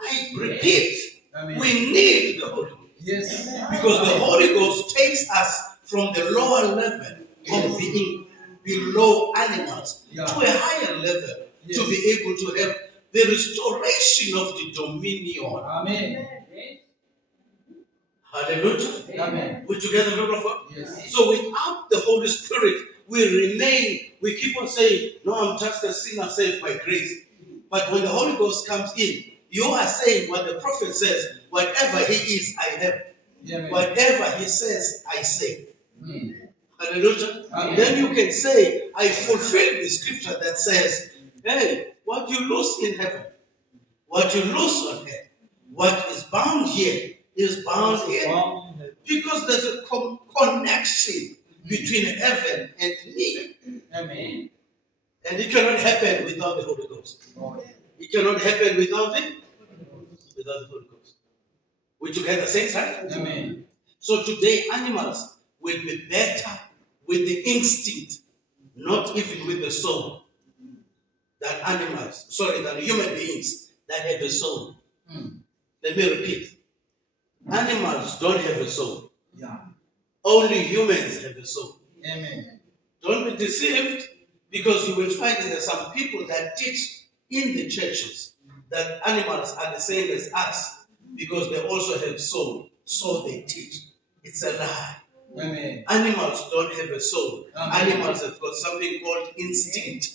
I repeat, Amen. we need the Holy Ghost. Yes. Because the Holy Ghost takes us from the lower level of being below animals to a higher level to be able to have the restoration of the dominion. Amen. Hallelujah. Amen. We're together, people of God? Yes. So without the Holy Spirit, we keep on saying, no, I'm just a sinner saved by grace. But when the Holy Ghost comes in, you are saying what the prophet says, whatever he is, I have. Amen. Whatever he says, I say. Hallelujah. Amen. Then you can say, I fulfill the scripture that says, hey, what you lose in heaven, what you lose on earth, what is bound here is bound here. Because there's a connection between heaven and me. Amen. And it cannot happen without the Holy Ghost. It cannot happen without the Holy Ghost. We together, saints, right? Amen. So today, animals will be better with the instinct, not even with the soul, than human beings that have a soul. Let me repeat. Animals don't have a soul. Yeah. Only humans have a soul. Amen. Don't be deceived, because you will find that there are some people that teach in the churches that animals are the same as us because they also have soul. So they teach. It's a lie. Amen. Animals don't have a soul. Amen. Animals have got something called instinct.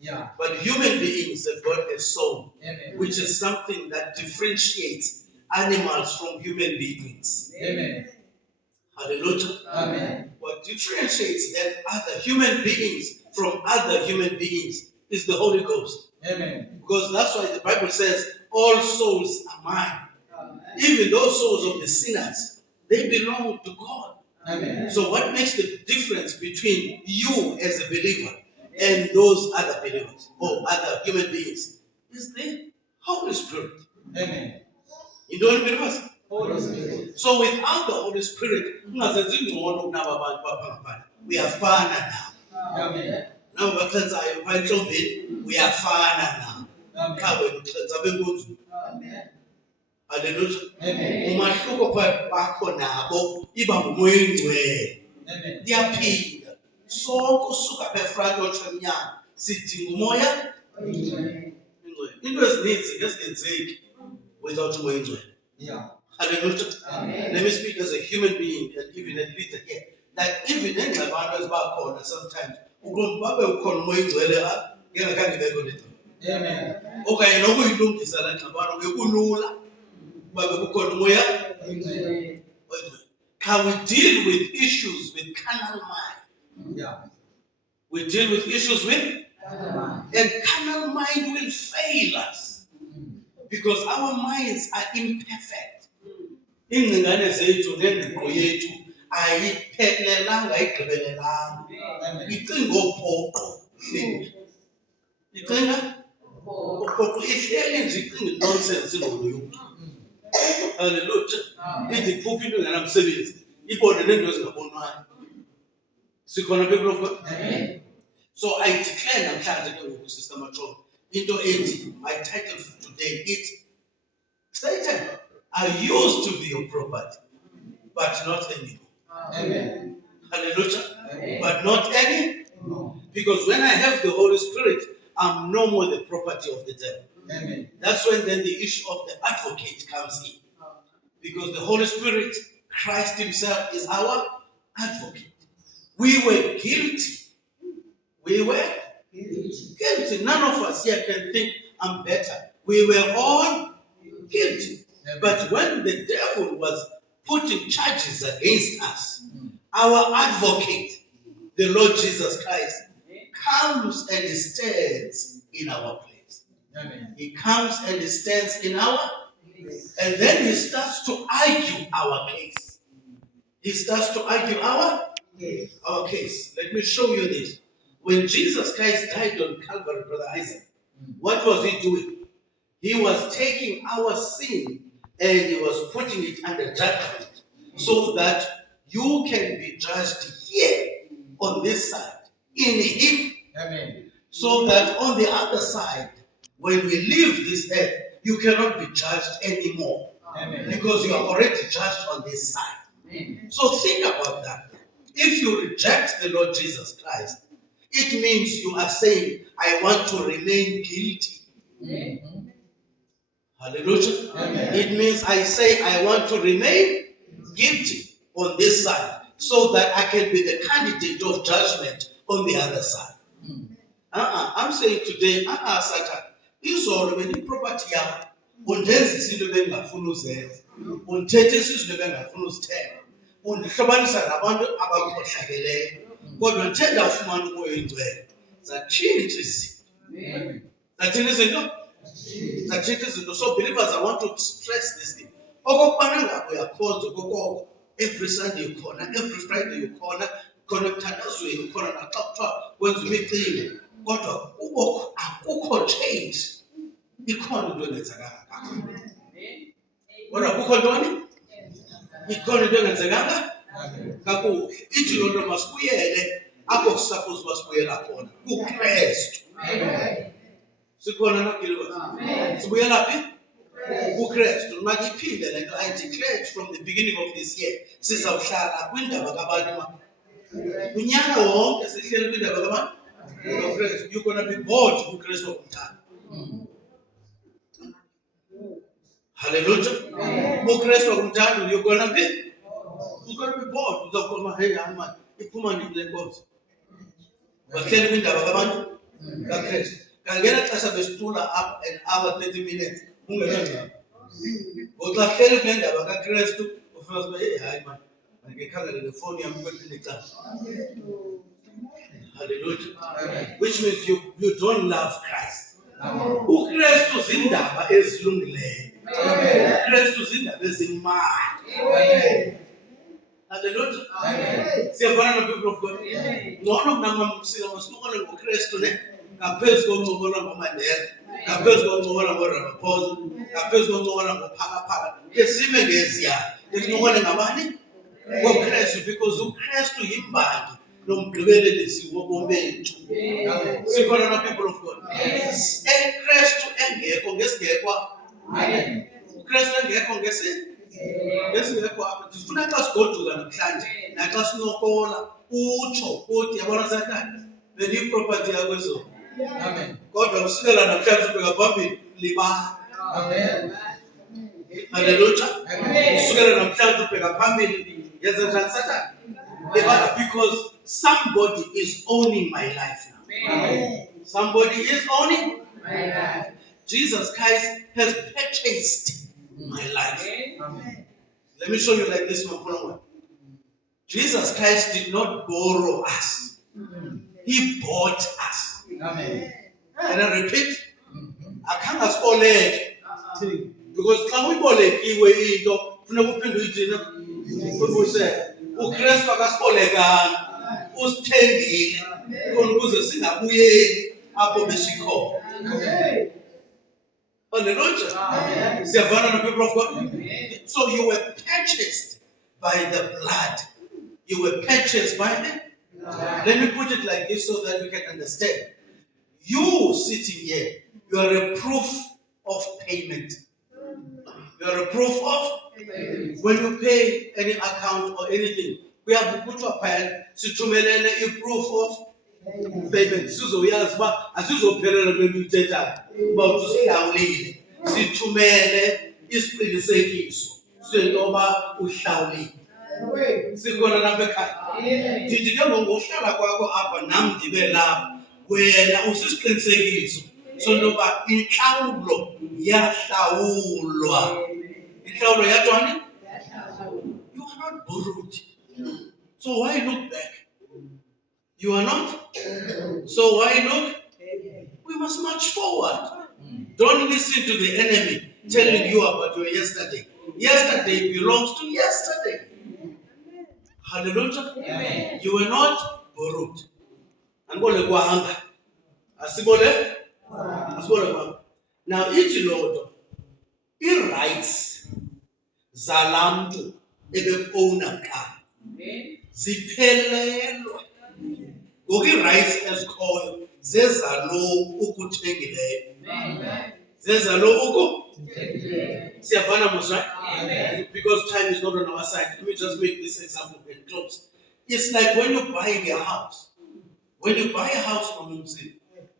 Yeah. But human beings have got a soul, Amen. which is something that differentiates animals from human beings. Amen. Hallelujah. Amen. What differentiates then other human beings from other human beings is the Holy Ghost. Amen. Because that's why the Bible says, all souls are mine. Even those souls of the sinners, they belong to God. Amen. So what makes the difference between you as a believer and those other believers or other human beings is the Holy Spirit. Amen. You don't believe us? Holy Spirit. So without the Holy Spirit, we are far now. Amen. Now we are far now. Amen. Amen. Hallelujah. Amen. Umahluko phakathi bakho nabo iba ngumoya oyingcwele. Amen. Iyaphinda. Sonke usuka befront otsho emnyango sidinga umoya Amen. ingcwele. Into ezininzi ngezingenzeki without umoya ingcwele. Yeah. Hallelujah. Amen. Let me speak as a human being and even a leader here. That even engxabano ezibakhona sometimes uqonda babe ukhona umoya ingcwele ngengakhange ibekho le nto. Amen. Okanye nokuyilungisa la ngxabano bekulula babe kukhona umoya Amen. oyingcwele. Can we deal with issues with carnal mind? Yeah. We deal with issues with, Amen. and carnal mind will fail us because our minds are imperfect. Ingcingane zethu nengqiqo yethu ayiphelelanga ayigqibelelanga. Amen. Icinga ophoqo ihleli. Icinga ophoqo ihleli nje icinga nonsense ingqondo yomntu. Hallelujah. Ithi iphupha into engenamsebenzi ibone nento ezingabonwayo. Sikhona people of God? Amen. So I declare namhlanje ke ngoku Sister Macho into ethi my title for today is Satan, I used to be your property, but not anymore. Amen. Hallelujah. Amen. But not anymore. Because when I have the Holy Spirit, I'm no more the property of the devil. Amen. That's when then the issue of the advocate comes in. Because the Holy Spirit, Christ himself, is our advocate. We were guilty. We were guilty. None of us here can think I'm better. We were all guilty. But when the devil was putting charges against us, our advocate, the Lord Jesus Christ, comes and stands in our place. Amen. He comes and stands in our, and then he starts to argue our case. He starts to argue our case. Let me show you this. When Jesus Christ died on Calvary, Brother Isaac, what was he doing? He was taking our sin and he was putting it under judgment so that you can be judged here on this side, in him. Amen. So that on the other side, when we leave this earth, you cannot be judged anymore. Amen. Because you are already judged on this side. Amen. So think about that. If you reject the Lord Jesus Christ, it means you are saying, I want to remain guilty. Amen. Hallelujah. Amen. It means I say I want to remain guilty on this side so that I can be the candidate of judgment on the other side. I'm saying today, Satan, izolo beniproperty yakho undenza izinto bengafuna uzenza, undithetha izinto bengafuna uzithetha, undihlobanisa nabantu abakhohlakeleyo, kodwa ndithe ndafumana umoya oyingcwele zatshintsha izinto. Zathini izinto? Zatshintsha izinto. So believers, I want to stress this thing. Okokubana ngabe uyakhonza okokoko, every Sunday ukhona, every Friday ukhona, khona emthandazweni ukhona naxa kuthiwa kwenza imicimbi, kodwa kubo akukho change. Ikhona into engenzekanga kakhulu. Kodwa kukho ntoni? Ikhona into engenzekanga kakuhle. Ithi loo nto masibuyele apho suppose masibuyela khona kuKristu. Sikhona nabhilivers. Sibuyela phi? kuKristu. Makiphinde le nto I declared from the beginning of this year. Sizawuhlala kwindaba kabantu. Unyaka wonke sihleli kwindaba kabantu. You're going to be bored kuKristu okumthanda. Hallelujah. kuKristu okumthanda you're going to be bored. Uzawukhona hey man, iphuma ndile nkonzo. Bahleli kwindaba kabantu kaKristu. Kangena xesha besitula up an hour 30 minutes. Ungenanga. Ngoxa hleli kule ndaba kaKristu ufuna ukuba hey hayi man, angikhangele ngefoni yami kwelixa. Hallelujah. Which means you don't love Christ. uKristu zindaba ezilungileyo. uKristu zindaba ezimali. Hallelujah. Siyafana no people of God. Ngcono kunamamsika masibukele ngoKristu ne ngaphezu koncokola ngoMandela, ngaphezu koncokola ngoRamaphosa, ngaphezu koncokola ngoPhakaphaka. Ke sime ngeziya. Sincokole ngabani? ngoKristu, because uKristu yimbangi nomgqibelelisi wobomi bethu. Sikhona no people of God. eKristu engekho ngesingekho. uKristu engekho ngesingekho apha. Sifuna xa sigoduka namhlanje naxa sincokola utsho uthi yabona Sathane bendiyiproperty yakho ezo. Amen. Kodwa kusukela namhlanje ubheka phambili libala. Amen. Hallelujah. Amen. Kusukela namhlanje ubheka phambili yenza njani Sathane? Libala, because somebody is owning my life now. Amen. Somebody is owning. My life. Jesus Christ has purchased my life. Amen. Let me show you like this, my friend. Jesus Christ did not borrow us. He bought us. Amen. And I repeat, akhange asiboleke. Because xa uyibolekiwe into funeka uphinde uyithini ubuyisele. uKristu akasibolekanga, usithengile khona ukuze singabuyeli apho besikhona. Hallelujah. Siyavana no people of God. So you were purchased by the blood. You were purchased by the blood. Let me put it like this so that we can understand. You sitting here, you are a proof of payment. You are a proof of when you pay any account or anything. We have put up a proof of payment. Sizoyazi uba asizophelela kwento uthethayo uba usihlawulile. Sithumele isiqinisekiso sentoba uhlawulile. Sikhona lapha ekhaya. Ndithi ke ngokuhlala kwakho apha nam ndibe lapha wena usisiqinisekiso sentoba intlawulo yahlawulwa. Intlawulo yathwani? You are not borrowed. So why look back? You are not. So why look? We must march forward. Don't listen to the enemy telling you about your yesterday. Yesterday belongs to yesterday. Hallelujah. Amen. You were not borrowed. Angole kwahanga. Asibole? Asibole kwahanga. Now ithi loo i-rights zalamntu ebekowuna kuqala ziphelelwa. Ngoku i-rights ezikhoyo zezalo ukuthengileyo. Zezalo siyavana mos, right? Because time is not on our side. Let me just make this example and close. It's like when you're buying a house. When you buy a house from himself,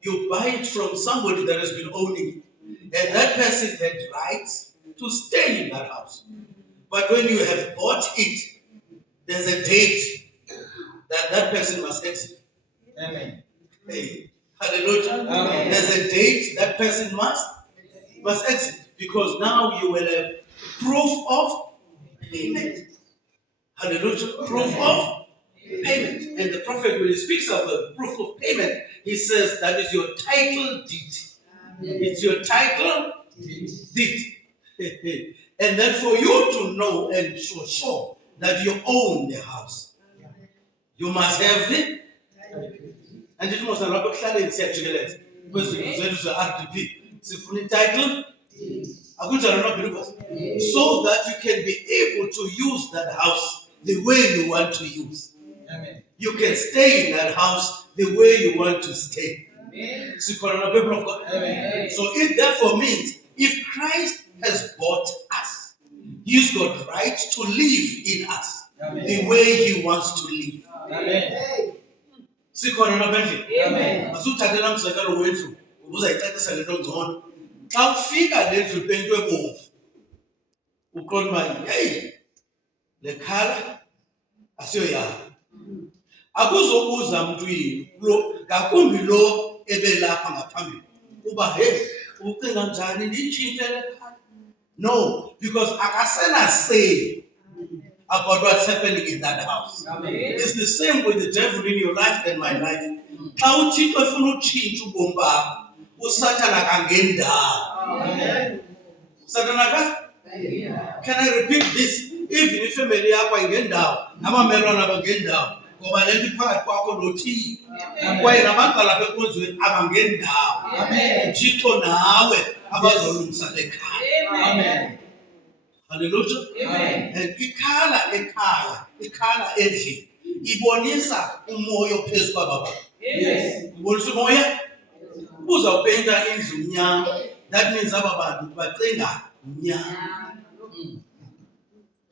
you buy it from somebody that has been owning it. And that person had rights to stay in that house. But when you have bought it, there's a date that that person must exit. Amen. Hey, hallelujah. Amen. There's a date that person must exit. Because now you will have proof of payment. Hallelujah. Proof of payment. And the prophet, when he speaks of the proof of payment, he says that is your title deed. It's your title deed. And then for you to know and show that you own the house, you must have the. And it must not be in search because the RDP. Symphony title. So that you can be able to use that house the way you want to use. Amen. You can stay in that house the way you want to stay. People of God. Amen. So it therefore means if Christ has bought us, He's got right to live in us. Amen. The way He wants to live. Amen. Amen. Asuthathela umzekelo wendlu uzayicacisa le nto ngcono. Xa ufika le ndlu ipentwe ebomvu uqonda uba hey le khala asiyoyakho. Akuzobuza mntu yini lo ngakumbi lo ebelapha ngaphambili uba hey ucinga njani ndiyitshintshe le khala. No, because akasena say about what's happening in that house. Amen. It's the same with the devil in your life and my life. Xa uThixo efuna utshintsha ubomi bakho, uSathana kangeni ndawo. Amen. Sathana can I repeat this? Even if family yakho ayingendawo, nabamelwana abangendawo, ngoba le nto iphakathi kwakho noThixo. Kwaye nabantu balapha enkonzweni abangendawo. Amen. uThixo nawe abazolungisa le khaya. Amen. Hallelujah. Amen. And ikhala ekhaya, ikhala endlini ibonisa umoya ophezu kwababa. Yes. Ibonisa umoya uzawupenta indlu mnyama. That means aba bantu bacinga mnyama.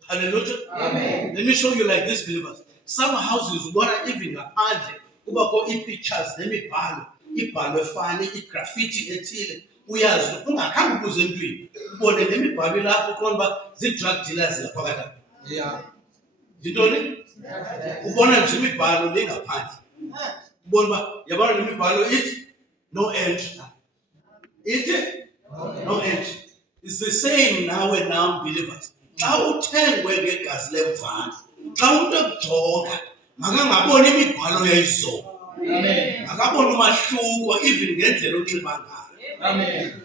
Hallelujah. Amen. Let me show you like this, believers. Some houses, what are even ngaphandle, kuba ko pictures nemibhalo, ibhalo efani, igraffiti ethile. Uyazi ungakhambi kuze empini. Ubone nemibhalo lapho uqonda zi-drug dealers lapha phakathi. Yeah. Yintoni? Ubona nje imibhalo le ngaphandle. Ubona yabona nemibhalo ithi no entry. Ithi no entry. It's the same now and now, believers. Xa uthengwe ngegazi lemvana, xa umuntu ekujonga, makangaboni imibhalo yayizolo. Amen. Makaboni umahluko even ngendlela onxiba ngayo. Amen.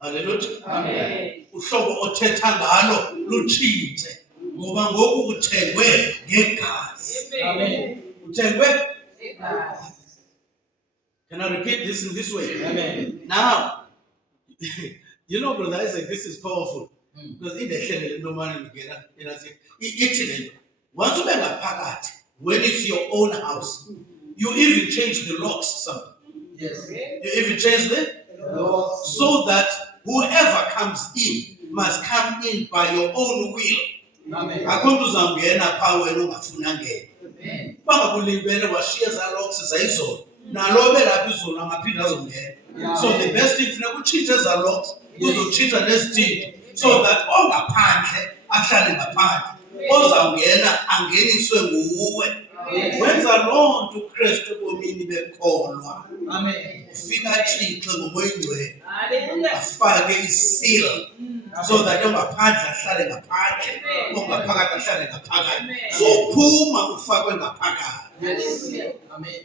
Hallelujah. Amen. Uhlobo othetha ngalo lutshintshe ngoba ngoku uthengwe ngegazi. Amen. Uthengwe ngegazi. Can I repeat this in this way? Amen. Now, you know, brother Isaac, this is powerful. Because in the Shenel, no man Italy, once you have a packet, when it's your own house, you even change the locks. Yes. You even change the locks so that whoever comes in must come in by your own will. Amen. According to Zambia, power and Funange. Bangabulibele washiya za locks zayizolo. Nalobe lapho izolo amaphinde azongena. So the best thing is ukutshintsha za locks, uzotshintsha nezithinto. So that ongaphandle ahlale ngaphandle. Ozawungena angeniswe nguwe. Wenza loo nto uKristu bomini bekholwa. Amen. Ufika Thixo ngomoya oyingcwele. Afake iseal. So that ongaphandle ahlale ngaphandle. Ongaphakathi ahlale ngaphakathi. So phuma ufakwe ngaphakathi. Amen.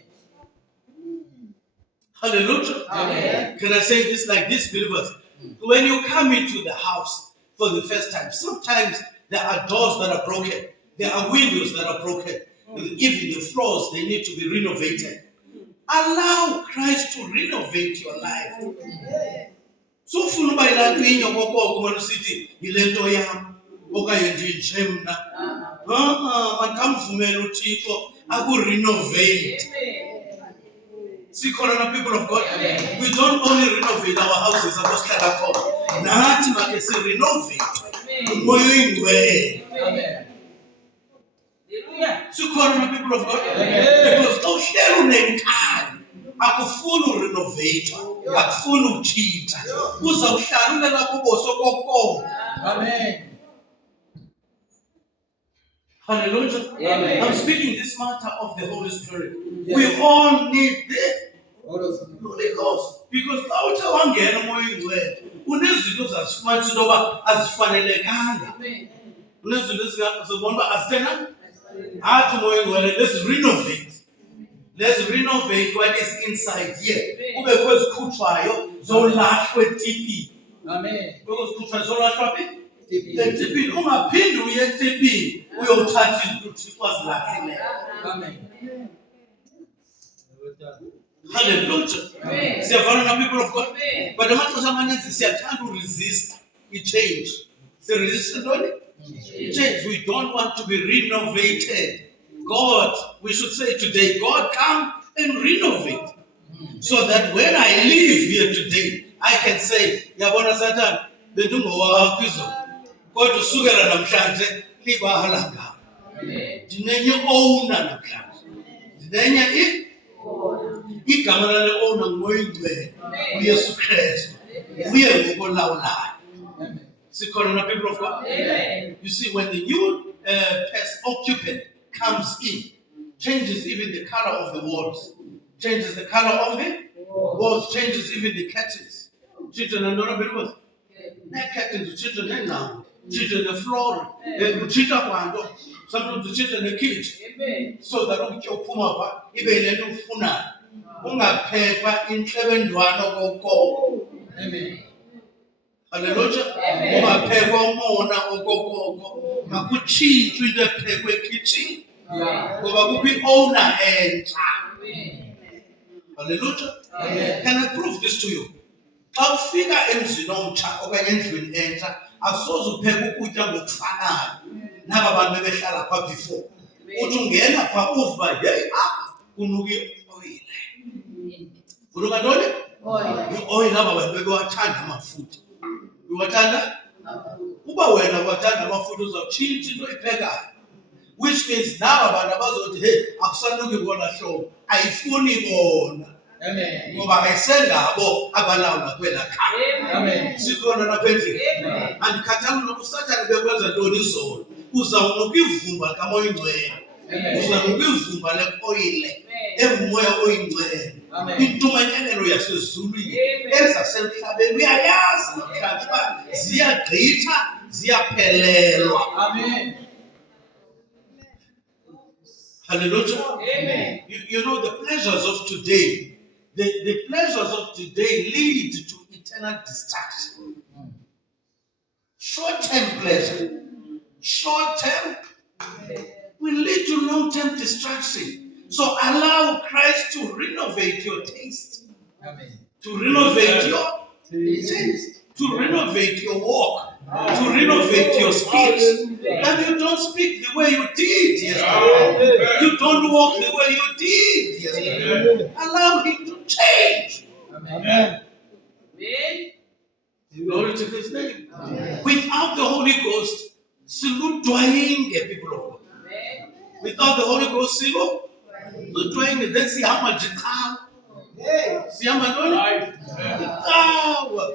Hallelujah. Amen. Can I say this like this, believers? When you come into the house for the first time, sometimes there are doors that are broken. There are windows that are broken. Even the floors, they need to be renovated. Allow Christ to renovate your life. So ufuna uba ilantinyo kokoko kumele usithi yile nto yam okanye ndinje mna. Mandamvumele uThixo akurenovate. Sikhona na people of God. We don't only renovate our houses, apostolic home. Nathi make si renovate. Umoya oyingcwele. Amen. Sikhona na people of God. Because awuhleli unenkani, akufuni urenovate, akufuni utshintsha. Uzawuhlalulela kubo sokoko. Amen. Hallelujah. Amen. I'm speaking this matter of the Holy Spirit. Yes. We all need the Amen. Holy Ghost. Because xa uthe wangena umoya oyingcwele, unezinto zazifumanisa into yoba azifanelekanga. Unezinto ezibona uba azithena. Athi umoya oyingcwele, let's renovate. Let's renovate what is inside here. Kubekho ezikhutshwayo zolahlwa etipini. Amen. Kubekho ezikhutshwayo zolahlwa phi? Etipini. Ungaphinde uye etipini uyothatha izinto uThixo azilahlileyo. Amen. Hallelujah. Siyavana na people of God. But amaxesha amaninzi siyathanda uresist i-change. Siresist ntoni? Change. We don't want to be renovated. God, we should say today, God come and renovate. So that when I leave here today, I can say, yabona Satan, bendingowakho izolo. Kodwa usukela namhlanje libahala ngam. Ndinenye owner namhlanje. Ndinenye igama lale owner ngumoya oyingcwele. uYesu Kristu. Uye ngokolawulayo. Sikhona na people of God. You see, when the new occupant comes in, changes even the color of the walls, changes the color of the walls, changes even the curtains. Children and not believers. The curtains, children and now, children the floor, the children sometimes the children the kitchen. So that we can come up, even the funa, ungaphepha inhlebendwana kokoko. Amen. Hallelujah. Ungaphekwa umona okokoko. Makutshintshwe into ephekwe ekitchen. Ngoba kukho i-owner entsha. Hallelujah. Can I prove this to you? Xa ufika emzini omtsha okanye endlwini entsha, asoze upheke ukutya ngokufanayo naba bantu bebehlala phaa before. Uthi ungena phaa uva yeyi kunuka ioyile. Kunuka ntoni? I-oil aba bantu bebewathanda amafutha. Uwathanda? Uba wena wathanda amafutha uzawutshintsha into oyiphekayo. Which means now abantu abazothi hey akusanuki bona hlobo ayifuni bona. Amen. Ngoba ayisengabo abalawula kwela khaya. Amen. Sikhona lapha endlini. Andikhathali noba usathane bekwenza ntoni izolo. Uzawunuka ivumba likamoya oyingcwele. Uzawunuka ivumba leoyile engumoya oyingcwele. Intumekelelo yasezulwini ezasemhlabeni uyayazi namhlanje uba ziyagqitha ziyaphelelwa. Amen. Hallelujah. Amen. You know the pleasures of today, the pleasures of today lead to eternal destruction. Short-term pleasure, short-term will lead to long-term destruction. So allow Christ to renovate your taste, Amen. to renovate your taste, to renovate your walk, to renovate your skills. And you don't speak the way you did yesterday. You don't walk the way you did yesterday. Allow him to change. Amen. Glory to his name. Without the Holy Ghost, siludwayinge, people of God. Without the Holy Ghost, siludwayinge. Then sihamba nje qha. Sihamba ntoni? Iqhawe.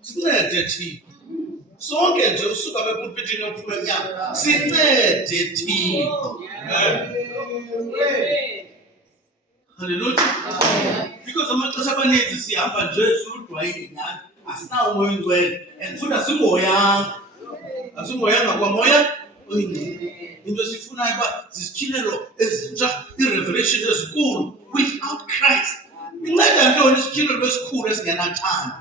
Sincede Thixo. Sonke nje usuka epulpitini yophuma emnyango. Sincede Thixo. Hallelujah. Because amaxesha amaninzi sihamba nje siludwayinge nyhani. Asinawo umoya oyingcwele. And futhi asingoyanga. Asingoyanga kwamoya oyingcwele. Into esifunayo uba zizityhilelo ezintsha, ii-revelation ezinkulu. Without Christ. Inceda ntoni isityhilelo esikhulu esingenathando?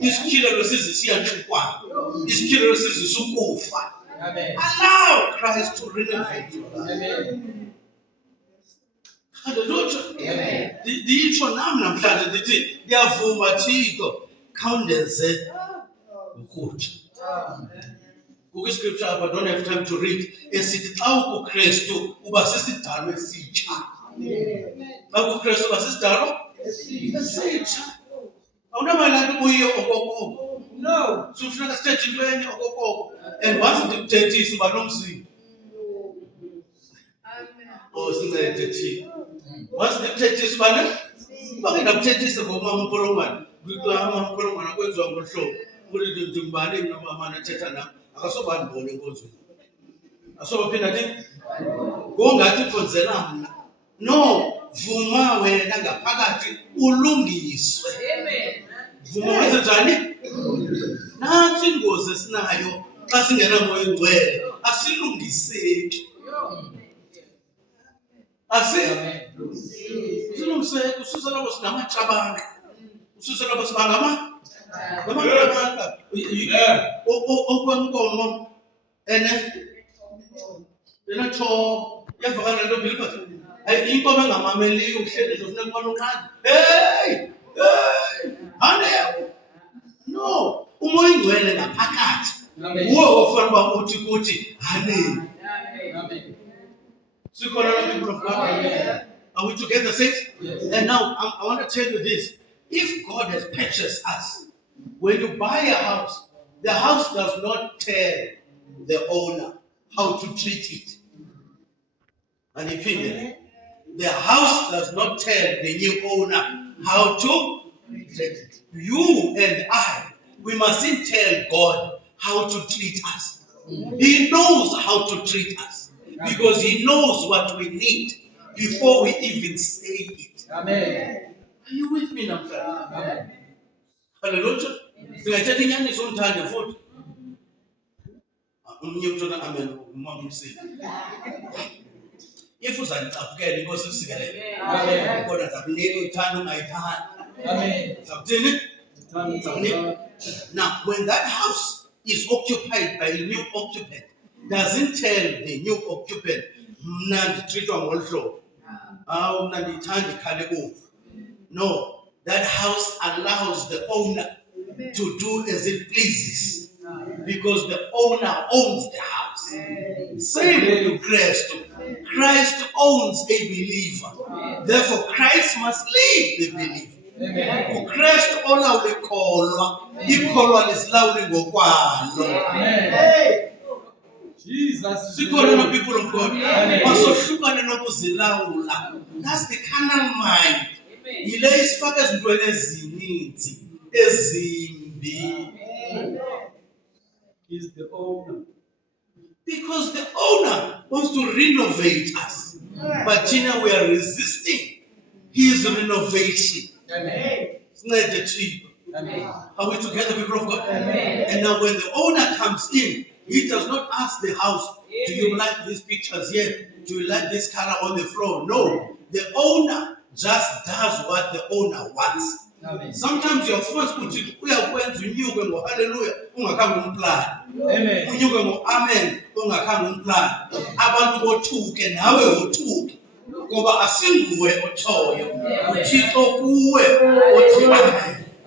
Isityhilelo sizisiya ntshukwano. Isityhilelo sizisa ukufa. Allow Christ to renovate your life. Amen. Hallelujah. Nditsho nam namhlanje ndithi ndiyavuma Thixo khawundenze ukutsha. Kukho iscripture apha, I don't have time to read. Esithi xa ukuKristu uba sisidalwa esitsha. Xa ukuKristu uba sisidalwa esitsha. Awunamalanga ubuye okokoko. No. Sufuneka sithethe into enye okokoko. And once ndikuthethisa uba nomzimba. Oh, sincede Thixo. Once ndikuthethisa uba ne? Uba ke ndakuthethisa ngomama umpolongwane. Umpolongwane akwenziwa ngolu hlobo. Uthi ndingubani mna umama ethetha nam. Akasoba ndibone enkonzweni. Asoba phinda thini? Ngongathi ukhonzela mna. No, vuma wena ngaphakathi ulungiswe. Vuma wenze njani? Nansi ingozi esinayo xa singenamoya oyingcwele. Asilungiseki. Asilungiseki. Ususela uba singamacabanga. Ususela uba sibangama? Ngamacabanga. Okwenkomo enethobo. Iyavakala lento Bhiliva. Inkomo engamameliyo uhleli uzofuneka ubona unqanda. Hey! Hane! No, umoya oyingcwele ngaphakathi. Uwe ofana uba uthi kuthi haneni. Sikhona la people of God. Are we together, saints? Yes. And now I want to tell you this. If God has purchased us, when you buy a house, the house does not tell the owner how to treat it. An opinion. The house does not tell the new owner how to treat it. You and I, we mustn't tell God how to treat us. He knows how to treat us because He knows what we need before we even say it. Amen. Are you with me now, sir? Amen. Hallelujah. Singathetha inyaniso umthande futhi. Umnye umntwana amen umama umsini. If uzandicaphukela inkosi isikelele. Amen. Kodwa zakunika uthanda ungayithanda. Amen. Zakuthini? Zakunika. Now, when that house is occupied by a new occupant, doesn't tell the new occupant, mna nditreatwa ngolu hlobo. Mna ndiyithanda ikhale bovu. No, that house allows the owner to do as it pleases because the owner owns the house. Same with Christ. Christ owns a believer. Therefore, Christ must lead the believer. uKristu olawula ikholwa, ikholwa lisilawule ngokwalo. Jesus. Sikhona na people of God basohlukane nokuzilawula. That's the carnal mind. Yile isifaka ezintweni ezininzi ezimbi. He's the owner. Because the owner wants to renovate us. But Tina, we are resisting his renovation. It's not the cheap. Are we together, people of God? And now when the owner comes in, he does not ask the house, do you like these pictures here? Do you like this color on the floor? No. The owner just does what the owner wants. Sometimes your first kuti uyakwenza unyuke ngo-hallelujah ungakhange umplan. Unyuke ngo-amen ungakhange umplan. Abantu bothuke nawe uthuke. Ngoba asinguwe otshoyo. UThixo kuwe othi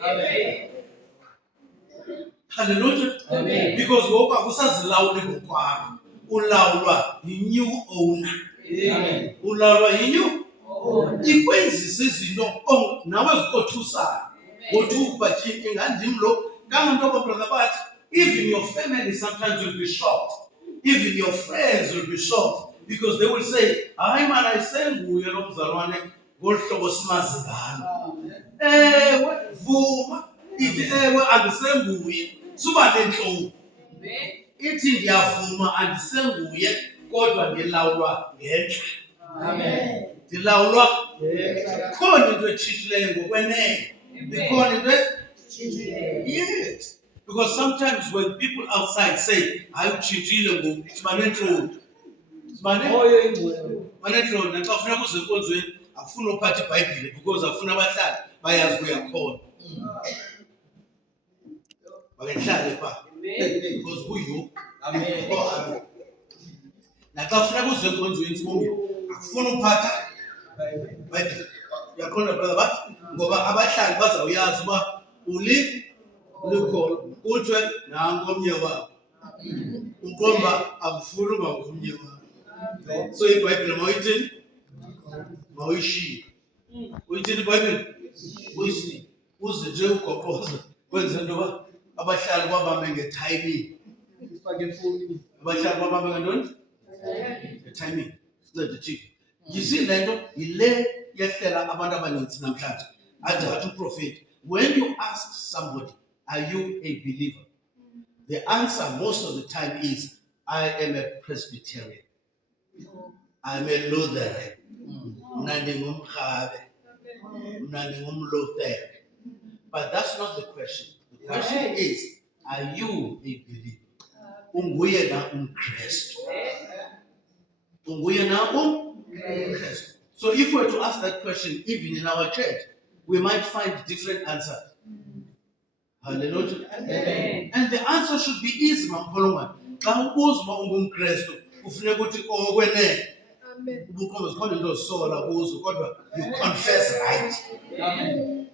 amen. Hallelujah. Because ngoku akusazilawuli ngokwakho. Ulawulwa yi-new owner. Ulawulwa yi-new. Ikwenzisa izinto nawe zikothusayo. Ngothuka bathini ingandim lo kangantoba brother bathi even your family sometimes will be shocked. Even your friends will be shocked because they will say, hayi man ayisenguye lo mzalwane ngolu hlobo simazi ngalo. Ewe vuma ithi ewe andisenguye suba nentlungu. Ithi ndiyavuma andisenguye kodwa ndilawulwa ngenxa. Amen. Dilawulwa khona into etshitsileyo ngokwenene. Ikhona into etshitsileyo. Yes. Because sometimes when people outside say, hayi utshintshile ngoku, sibanentlonti. Sibanentlonti. Naxa ufuna kuze enkonzweni, akufuna uphatha iBhayibhile because afuna abahlali bayazi uyakhona. Bakehlale pha. Because kuyo. Amen. Naxa ufuna kuze enkonzweni sibongile, akufuna uphatha Bible. Yakhona brother bathi ngoba abahlali bazawuyazi uba ulikhona kuthiwe nangu omnye wabo. Uqomba akufuni uba ngomnye wabo. So iBhayibhile mawuyithini? Mawuyishiye. Uyithini iBhayibhile? Uyishiye. Uze nje ugoqoze kwenze into yoba abahlali babambe ngetiming. Abahlali babambe ngantoni? Ngetiming. Sincede Thixo. You see lento yile yehlela abantu abaninzi namhlanje. Athi uprofeti, when you ask somebody, are you a believer? The answer most of the time is, I am a Presbyterian. I'm a Lutheran. Mna ndingumrhabe. Mna ndingumlutheran. But that's not the question. The question is, are you a believer? Unguye na umKristu. Unguye na So if we were to ask that question even in our church, we might find different answers. Hallelujah. Amen. And the answer should be easy, mampholoman. Xa ubuzwa ungumKristu, kufuneka uthi okwenene. Ubukhona zikhona into zosola kuzo kodwa you confess right. Amen.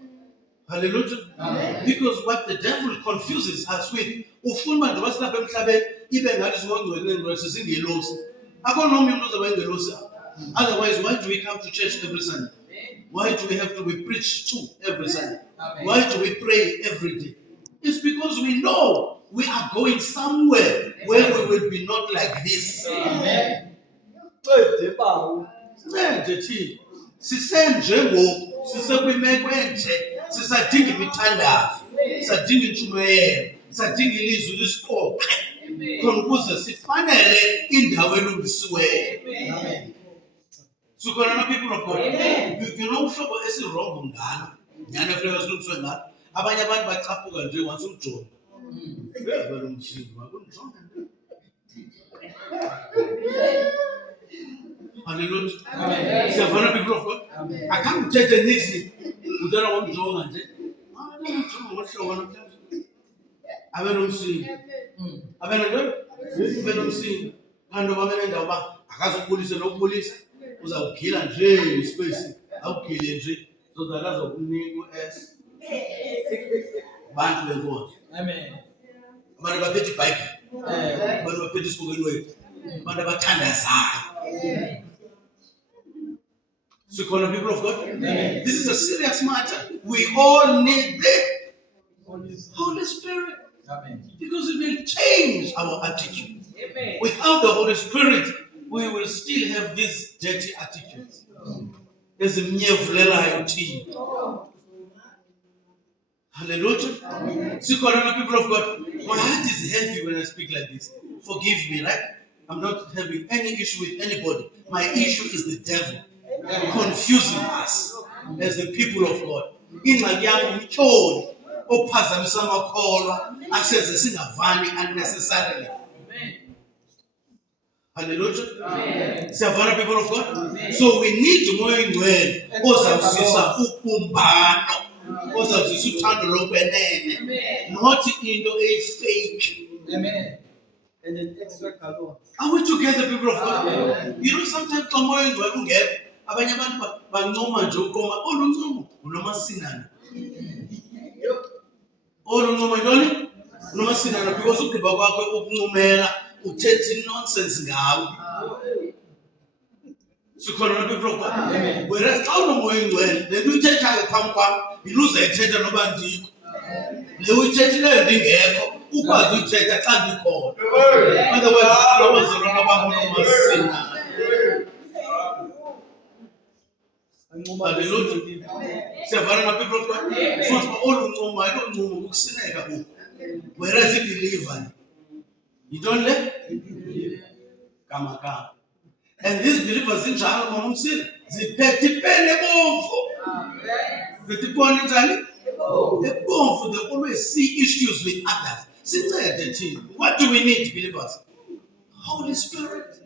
Hallelujah. Amen. Because what the devil confuses us with, ufuna uba njengoba silapha emhlabeni ibe ngathi singongcwele sisingelosi. Akho nomnye umuntu ozoba ingelosi. Otherwise, why do we come to church every Sunday? Why do we have to be preached to every Sunday? Why do we pray every day? It's because we know we are going somewhere where we will be not like this. Amen. Sisenje ngoku, sisekwimeko enje, sisadinga imithandazo, sisadinga intshumayelo, sisadinga ilizwi lisixoxe, khona ukuze sifanele indawo elungisiweyo. Amen. So, people of God, you know, uhlobo esirongo ngalo, nyana funeka silungiswe ngalo. Abanye abantu bachaphuka nje once umjonga. Vele umsindo, akunjonga. Hallelujah. Amen. Siyavana people of God. I can't tell the next thing. Udala ngomjonga nje. Umjonga ngohlobo namhlanje. Abena umsindo. Abena ntoni? Abena umsindo. Kanti bamene indawo ba akazokubulisa nokubulisa. Uzawuphila nje ispace awuphile nje so that azokunika u-S bantu benkonzo. Amen. Abantu baphethe iBhayibhile, abantu baphethe isibukeli wethu, abantu abathandazayo. So, call people of God. Amen. This is a serious matter. We all need the Holy Spirit Amen. because it will change our attitude. Without the Holy Spirit, we will still have these dirty attitudes. There's a mnyevulelayo thina. Hallelujah. See, people of God, my heart is heavy when I speak like this. Forgive me, right? I'm not having any issue with anybody. My issue is the devil confusing us as the people of God. In my young children, ophazamisa amakholwa asenze singavani unnecessarily. Hallelujah. Siyavana, people of God. So we need umoya oyingcwele ozawusisa ubumbano, ozawusisa uthando lokwenene, not into a fake. Amen. And an extra color. Are we together, people of God? Amen. You know, sometimes xa umoya oyingcwele ungekho, abanye abantu bancoma nje ukoma, olu ncomo unomasinana. Olu ncomo yintoni? Unomasinana, because ugqiba kwakho ukuncumela uthethe nonsense ngawe. Sikhona people of God. Whereas xa unomoya oyingcwele, le nto uyithethayo phambi kwam yile uzayithetha noba ndikho. Le uyithethileyo ndingekho ukwazi uyithetha xa ndikhona. Otherwise, lobazalwana bam unomasinana. Hallelujah. Siyavana na people of God. Futhi olu ncomo ayiloncumo ukusineka oku. Whereas i-believer, you don't let kama. And these believers in njalo mama umsile ziphethe ipeni ebomvu. Ziphethe iponi njani? Ebomvu. They always see issues with others. Sincede thina. What do we need, believers? Holy Spirit.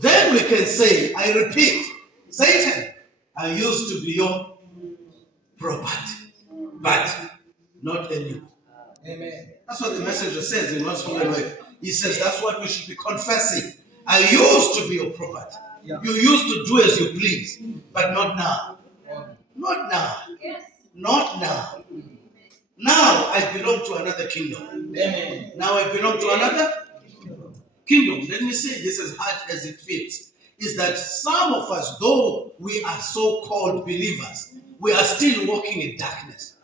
Then we can say, I repeat, Satan, I used to be your property, but not anymore. Amen. That's what the messenger says in 1 Samuel. He says that's what we should be confessing. I used to be your property. Yeah. You used to do as you please, but not now. Not now. Not now. Now I belong to another kingdom. Amen. Now I belong to another kingdom. Let me say this as hard as it fits. Is that some of us, though we are so-called believers, we are still walking in darkness.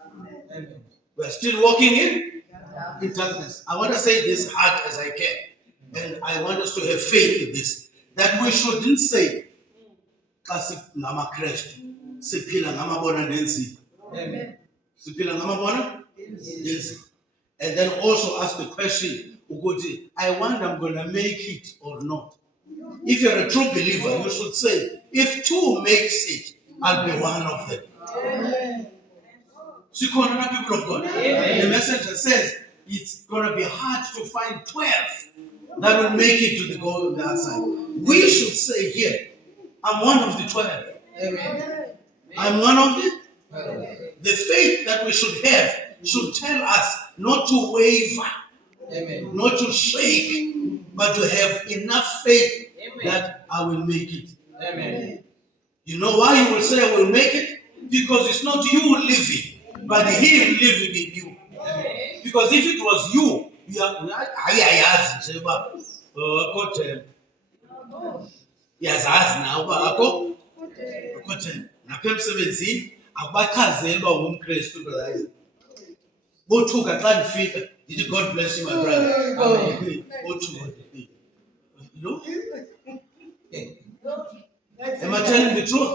Amen. We are still walking in darkness. I want to say this hard as I can. And I want us to have faith in this. That we shouldn't say, Ngama Christ, siphila ngamabona nenzima. Amen. Siphila ngamabona nenzima. And then also ask the question, ukuthi, I wonder I'm going to make it or not. If you're a true believer, you should say, if two makes it, I'll be one of them. So, people of God, the messenger says it's going to be hard to find 12 that will make it to the goal on the other side. We should say here, I'm one of the 12. Amen. I'm one of the faith that we should have should tell us not to waver, Amen. not to shake, but to have enough faith that I will make it. Amen. You know why you will say I will make it? Because it's not you living, but Him living in you. Because if it was you yazazi nawe uba akho themba. Napha emsebenzini akubachazeli uba ungumKrestu brother. Bothuka xa ndifika ndithi God bless you my brother. Bothuka. You know? Am I telling the truth?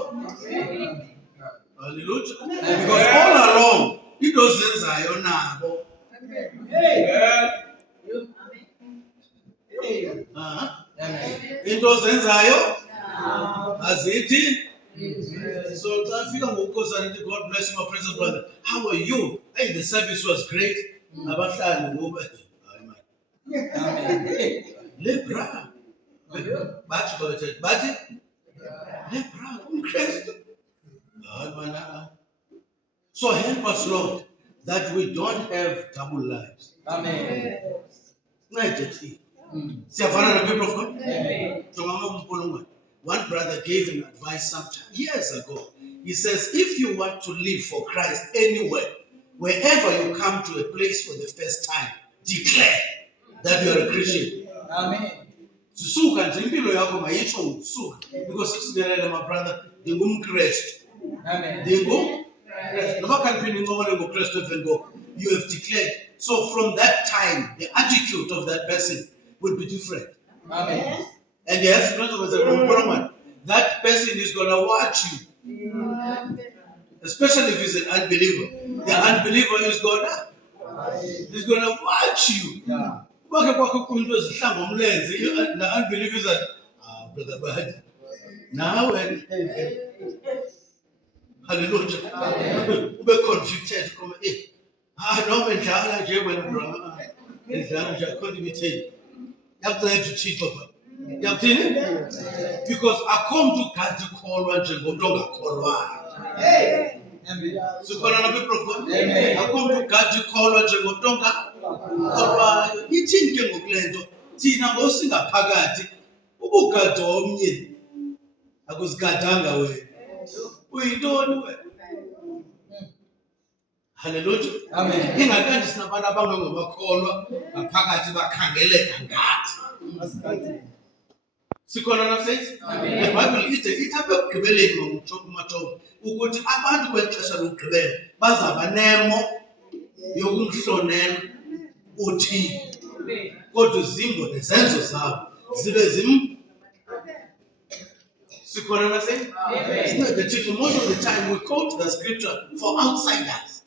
Hallelujah. Because all along, into zenzayo nabo. Into zenzayo azithi. So xa fika ngokukhosana ndithi God bless you my precious brother. How are you? Hey, the service was great. Abahlali ngoba hayi man. Lebra. Bathi lebra umKrestu. So help us, Lord, that we don't have double lives. Amen. Siyavana na people of God? One brother gave him advice some years ago. He says, if you want to live for Christ anywhere, wherever you come to a place for the first time, declare that you are a Christian. Amen. Susuka nje impilo yakho mayitsho usuka. Because my brother, ndingumKrestu. Amen. You have declared. So from that time, the attitude of that person will be different. Amen. And yes, that person is going to watch you. Especially if he's an unbeliever. The unbeliever is going to watch you. Yeah. The unbeliever is like, brother Bad. Now when hallelujah. Ube convicted come no mendlala nje wena bro. Ngidlala nje according to me. Yakucela uThixo baba. Yakuthini? Because akhom to gadi kholwa njengomuntu ongakholwayo. Sikhona na people of God. Akhom to gadi kholwa njengomuntu ongakholwayo. Ithini ke ngokulento? Thina ngosingaphakathi ubugadi omnye akusigadanga wena. Uyintoni wena? Hallelujah. Amen. Ingakanje sinabantu abangamakholwa ngaphakathi bakhangeleka ngathi. Sikhona na says? The Bible ithi apha ekugqibeleni ngoMathobha ukuthi abantu kwexesha lokugqibela bazaba nemo yokumhlonela uThixo. Kodwa izimbo nezenzo zabo zibe Sikhona na says? The truth, most of the time we quote the scripture for outsiders.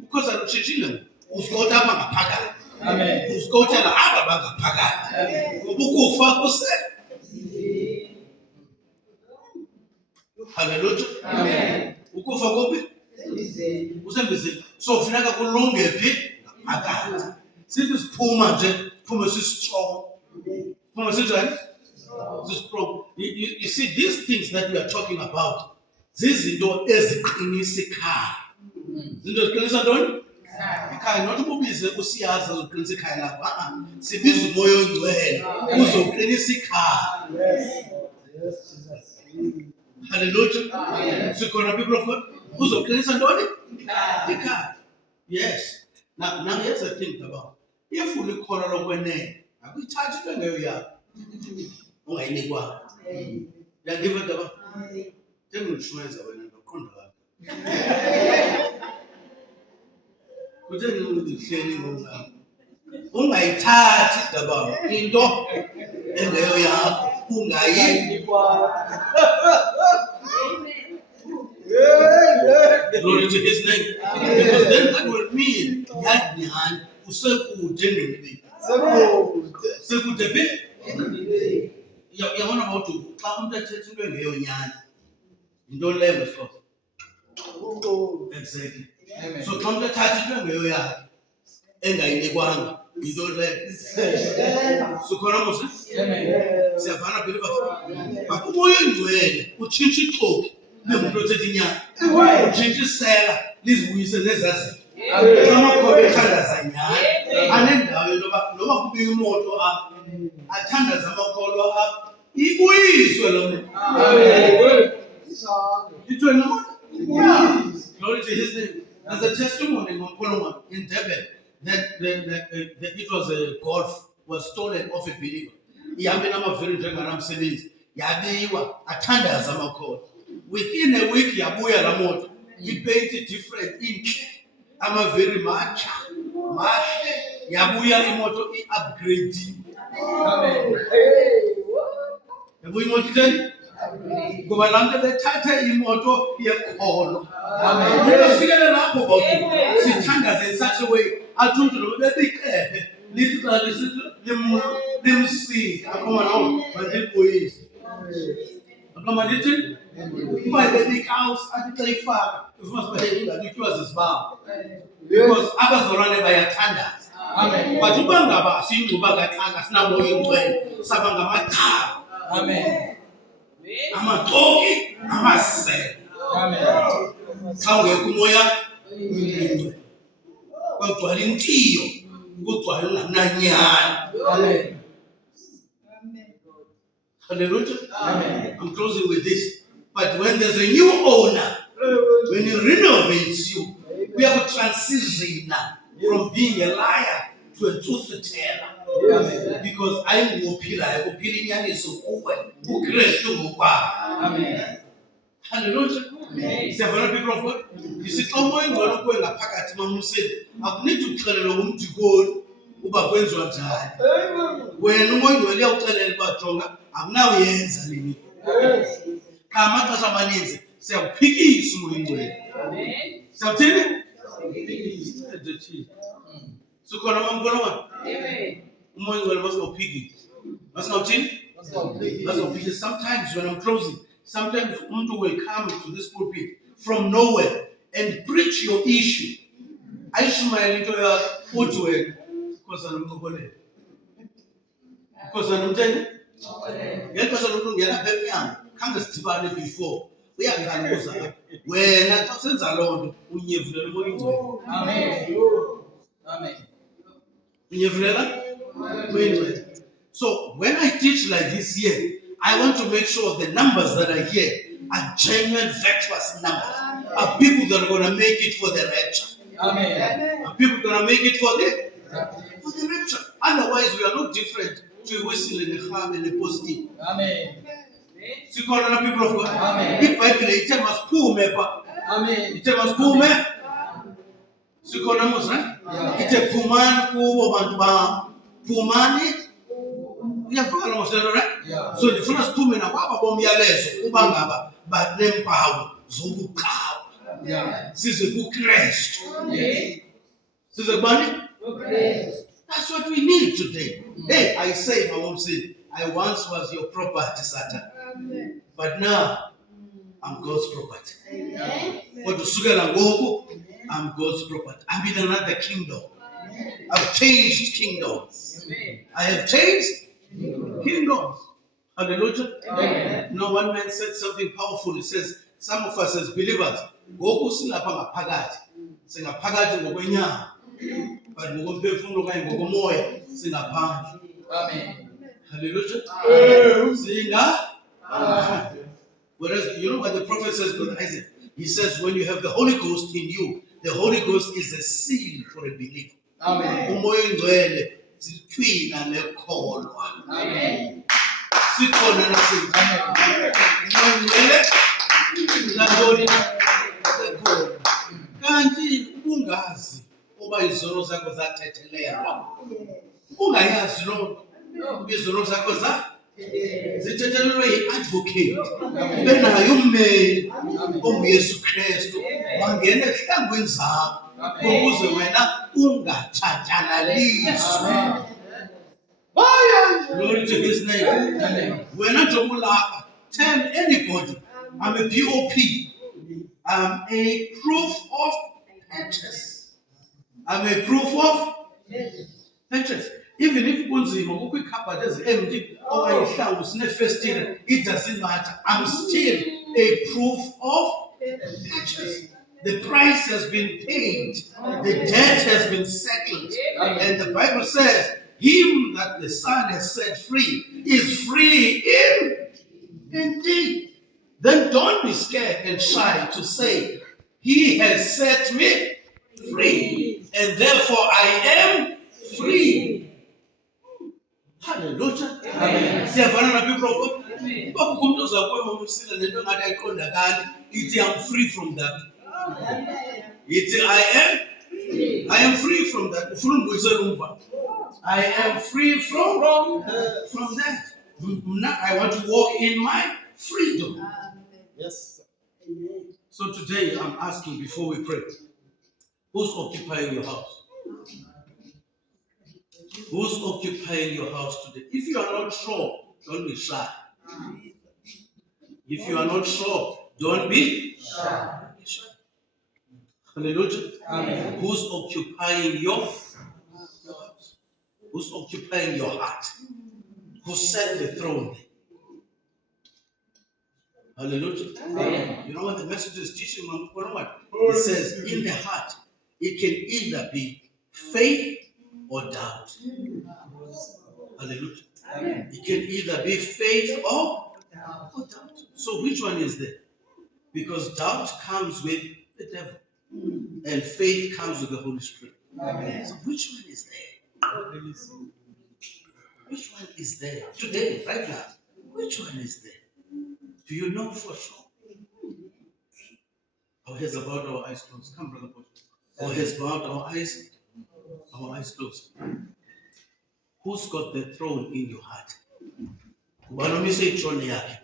Because I'm changing usikota hapa ngaphakathi. Amen. Usikota la hapa bangaphakathi. Ukufa kuse. Hallelujah. Amen. Ukufa kophi? Usembizeni. So funeka kulunge phi ngaphakathi. Sithi siphuma nje, siphuma sistrong. Siphuma sinjani? Strong. You see these things that we are talking about. Zizinto eziqinisa ikhaya. Zinto ziqinisa ntoni? Ikhaya, not ububize usiyazi uzoqinisa ikhaya lapha. Sibiza umoya ongcwele uzoqinisa ikhaya. Hallelujah. Sikhona people of God. Uzoqinisa ntoni? Ikhaya. Yes. Now here's the thing about. If ulikholwa lokwenene, akuyithathi into engeyo yakho. Ungayinikwa. Yandiva ndaba. Ngishweza wena ngoqondo wakho. Kutheni uhleli ngomama? Ungayithathi ndaba into engeyo yakho. Ungayinikwa. Glory to his name. Because then that will mean that man usekude ngebi. Sekude phi? Yabona about xa umuntu ethetha into engeyo nyani. Into leyo ngesikhozo. Exactly. So xa umuntu ethatha into engeyo yakhe engayinikwanga into leyo. Sikhona mose? Siyavana believers. Umoya ongcwele utshintsha iqoqo lemuntu othetha inyani. Utshintsha isela lizibuyise nezazi. Amakhobe ethandaza nyani. Anendawo yoba noba kube imoto apha athandaza amakholwa apha ibuyiswe lo muntu. Glory to his name. There's a testimony in Durban that it was a golf was stolen off a believer. Ihambe namaviri njenganamsebenzi yabiwa athandaza amakholwa. Within a week yabuya la moto ipainted different inhle amaviri matsha mahle yabuya imoto i-upgrade. Amen. Yabuya imoto itheni? Ngoba laa bethatha imoto yekholo. Uyafikelela lapho bawuthi sithandaze in such a way athi umntu lo bebiqephe lithi xa limsika akhoma nawo mandilibuyise. Akhoma ndithi uba bebikawusi athi xa ifaka ifuna sibe ingalityiwa zizibamba. Because abazalwane bayathandaza. Amen. But uba ngaba siyingcuba kaxaka sinamoya ongcwele saba ngamaqhawe. Amen. Amatoki amasele. Amen. Xa ungekho umoya ongcwele kwagcwala intiyo kugcwala ungananyani. Amen. Hallelujah. Amen. I'm closing with this. But when there's a new owner, when he renovates you, we have to transition from being a liar to a truth teller. Amen. Because I'm uphila inyaniso kuwe uKristu ngokwakhe. Amen. Hallelujah. Siyabona people of God. Isixa umoya ingcwele kuwe ngaphakathi mamuseni. Akunidi ukuxelelwa ngumdikoni uba kwenziwa njani. Wena umoya ingcwele uyawuxelela uba jonga akunawuyenza le nto. Qha amaxesha amaninzi siyawuphikisa umoya ingcwele. Siyawuthini? Sikhona mamkhulwana. Umoya ingcwele masingawuphikisi. Masingawuthini? Masingawuphikisi. Sometimes when I'm closing, sometimes umuntu will come to this pulpit from nowhere and preach your issue. Ayishumayela into yakho uthi wena Nkosi nomqokolele. Nkosi nomtheni? Ngexesha lokungena apha emnyango khange sidibane before. Uyaqala ukuza wena xa usenza loo nto unyevulela umoya ingcwele. Amen. Unyevulela umoya ingcwele. So when I teach like this here, I want to make sure the numbers that are here are genuine, virtuous numbers. Are people that are going to make it for the rapture. Amen. Are people going to make it for the rapture? Otherwise, we are not different to a whistle and a ham and a positive. Amen. Sikhona na people of God. Amen. IBhayibhile ithe masiphume pha. Amen. Ithe masiphume. Sikhona mos, right? Ithe phumani kubo bantu bam. Phumani. Uyafakala moselo, right? Yeah. So ndifuna siphume nakwaba bomyalezo kuba ngaba baneempawu zobuqhawe. Yeah. Size kuKristu. Yes. Size kubani? That's what we need today. Hey, I say, Mama Msini, I once was your property, Satan. But now, I'm God's property. But to sukela ngoku, I'm God's property. I'm in another kingdom. I've changed kingdoms. I have changed kingdoms. Hallelujah. Amen. No, one man said something powerful. He says, some of us as believers, ngoku silapha ngaphakathi. Singaphakathi ngokwenyama. But ngokomphefumulo okanye ngokomoya singaphandle. Amen. Hallelujah. Whereas, you know what the prophet says to Isaac? He says, when you have the Holy Ghost in you, the Holy Ghost is a seal for a believer. Amen. Umoya ingcwele sithwina nekholwa. Amen. Sikhona nasenzi. Umoya ingcwele nantoni sekholwa. Kanti ubungazi uba izono zakho zathethelelwa. Ungayazi lo izono zakho zithethelelwe yi-advocate. Ube naye ummeli onguYesu Kristu wangena ezihlangwini zakho ukuze wena ungatshatyalaliswa. Glory to his name. Wena njengoba ulapha, tell anybody, I'm a POP. I'm a proof of purchase. I'm a proof of purchase. Even if kunzima kukho ikhabhathi ezi-empty okayihlangu sinefestile, it doesn't matter. I'm still a proof of purchase. The price has been paid. The debt has been settled. And the Bible says, him that the Son has set free is free indeed. Then don't be scared and shy to say, he has set me free. And therefore I am free. Hallelujah. Amen. Siyavana na people of God. Uba kukho umuntu ozakuwe mamusile nento ngathi ayiqondakali, ithi I'm free from that. Ithi I am free from that. Ufuna ungibuyisele umva. I am free from that. I want to walk in my freedom. Yes. So today I'm asking before we pray, who's occupying your house? Who's occupying your house today? If you are not sure, don't be shy. If you are not sure, don't be shy. Hallelujah. Amen. Who's occupying your house? Who's occupying your heart? Who set the throne? Hallelujah. Amen. You know what the message is teaching? It says in the heart, it can either be faith or doubt. Hallelujah. Amen. It can either be faith or doubt. So which one is there? Because doubt comes with the devil. And faith comes with the Holy Spirit. Amen. So which one is there? Which one is there? Today, right now, which one is there? Do you know for sure? Our heads are bowed, our eyes closed. Come, Brother Paul. Our heads bowed, our eyes closed. Who's got the throne in your heart? Ubani umise ithrone yakhe?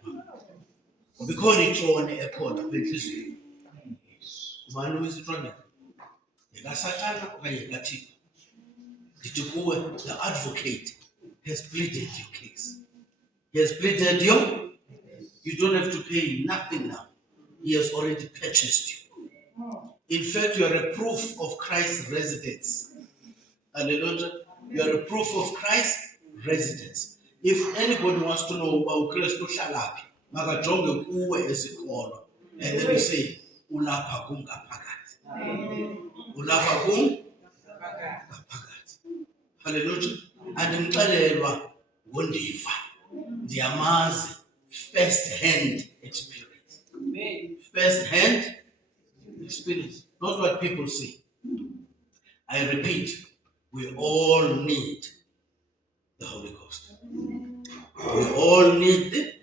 Ubikhona ithrone ekhona apha enhliziyweni. Ubani umise ithrone yakhe? YekaSathana okanye yekaThixo? Ndithi kuwe, the advocate has pleaded your case. He has pleaded you. You don't have to pay nothing now. He has already purchased you. In fact, you are a proof of Christ's residence. Hallelujah. You are a proof of Christ's residence. If anybody wants to know about Christ, makajonge kuwe esikolo. And then you say, ulapha kungaphakathi. Ulapha kungaphakathi. Hallelujah. And ngixelelwa ngondiva. Ndiyamazi first-hand experience. First-hand experience. Not what people say. I repeat, we all need the Holy Ghost. We all need it.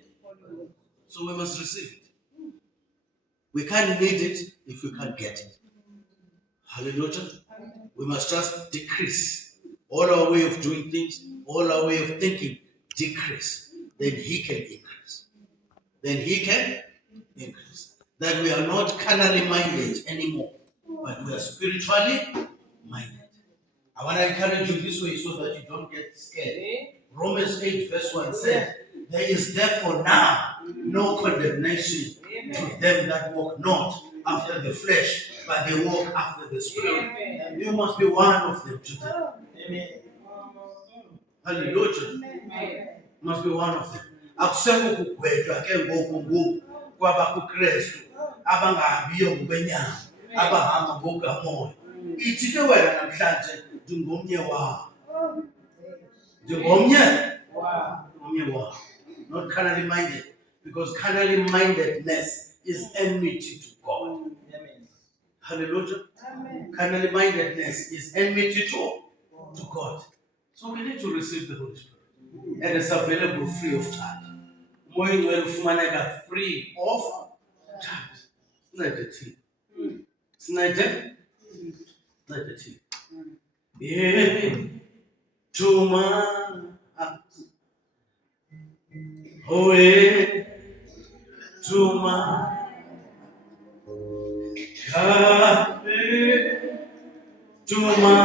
So we must receive it. We can't need it if we can't get it. Hallelujah. We must just decrease. All our way of doing things, all our way of thinking, decrease. Then He can increase. Then He can increase. That we are not carnally minded anymore, but we are spiritually minded. I want to encourage you this way so that you don't get scared. Romans 8 verse 1 says, there is therefore now no condemnation to them that walk not after the flesh, but they walk after the Spirit. And you must be one of them today. Amen. Hallelujah. You must be one of them. Akusekho kugwetshwa ke ngoku kwabakuKristu abangahambiyo ngokwenyama abahamba ngokukamoya. Ithi ke wena namhlanje ndingomnye wabo. Ndingomnye wabo. Not carnally minded, because carnally mindedness is enmity to God. Amen. Hallelujah. Amen. Carnally mindedness is enmity to God. So we need to receive the Holy Spirit. And it's available free of charge. More will fumaneka free of charge. It's not the tea. It's not the tea. Yeah. To my away to my heart, to my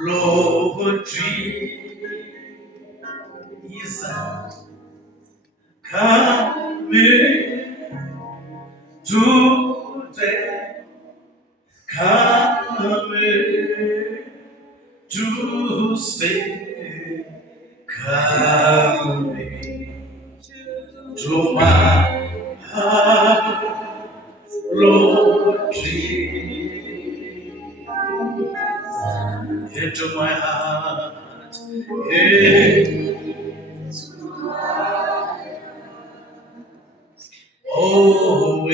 Lord Jesus, come today, come to stay, come to my heart, Lord Jesus, into my heart, oh, Lord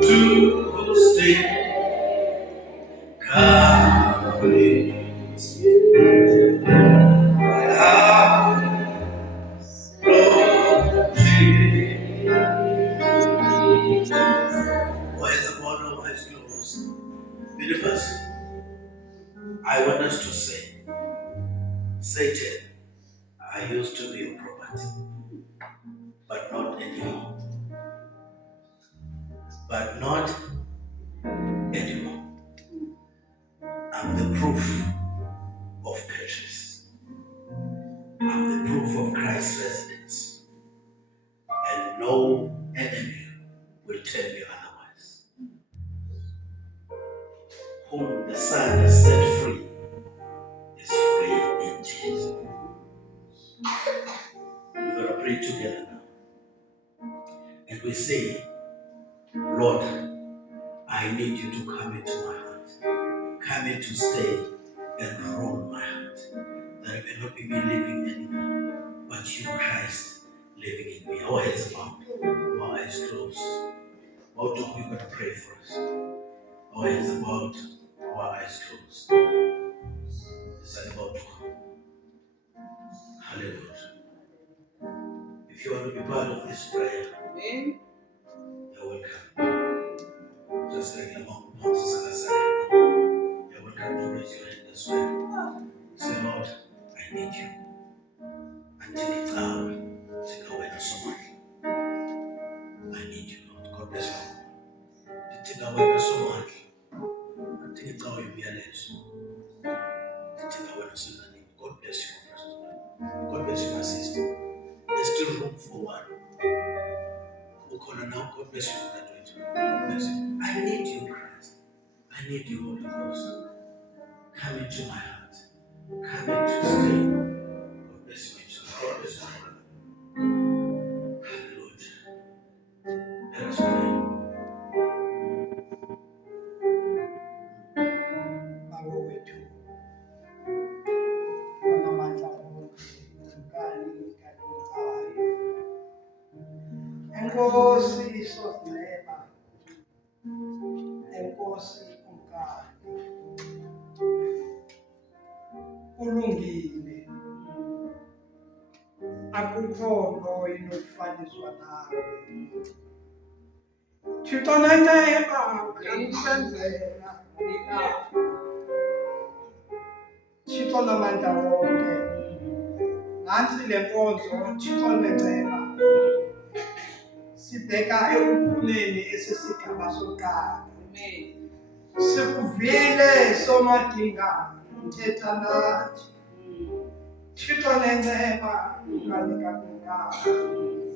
to stay, come Lord Jesus. Why is the bottle of eyes closed? Believers, I want us to say, Satan, I used to be your property, but not anymore. But not anymore. I'm the proof of purchase. I'm the proof of Christ's residence. And no enemy will tell you otherwise. Whom the Son has set free is free in Jesus. We're going to pray together now. And we say, Lord, I I need you to come into my heart. Come in to stay and rule my heart. That it may not be me living anymore, but you, Christ, living in me. Our heads bowed, our eyes closed. How do we going to pray for us? Our heads bowed, our eyes closed. Is that about to come? Hallelujah. If you want to be part of this prayer, you're welcome. Just like the monk, you're welcome to raise your hand as well. Say, Lord, I need you. And take it out. Take away the so much. I need you, Lord. God bless you. Take away the so much. And take it away, be a lesson. Take away the so much. God bless you, God bless you, my sister. There's still room for one. Now, God bless you, God bless you. I need you, Christ. I need you, Holy Ghost. Come into my heart. Come into stay. God bless you, God bless you. Hallelujah. Let us pray. Baba wethu onamandla wonke, unkani kaNkulunkulu. Enkosi isozneba, enkosi unkani, ulungile, akukho nto inokufaniswa nawe. Thixo nenceba, uyakusenzela. Thixo namandla wonke, nantsi le nkonzo, Thixo nenceba. Sibheka ekuphumeni esesigaba sokuqala. Sikuvile somadinga uthetha nathi. Thixo nenceba, unkani kaNkulunkulu.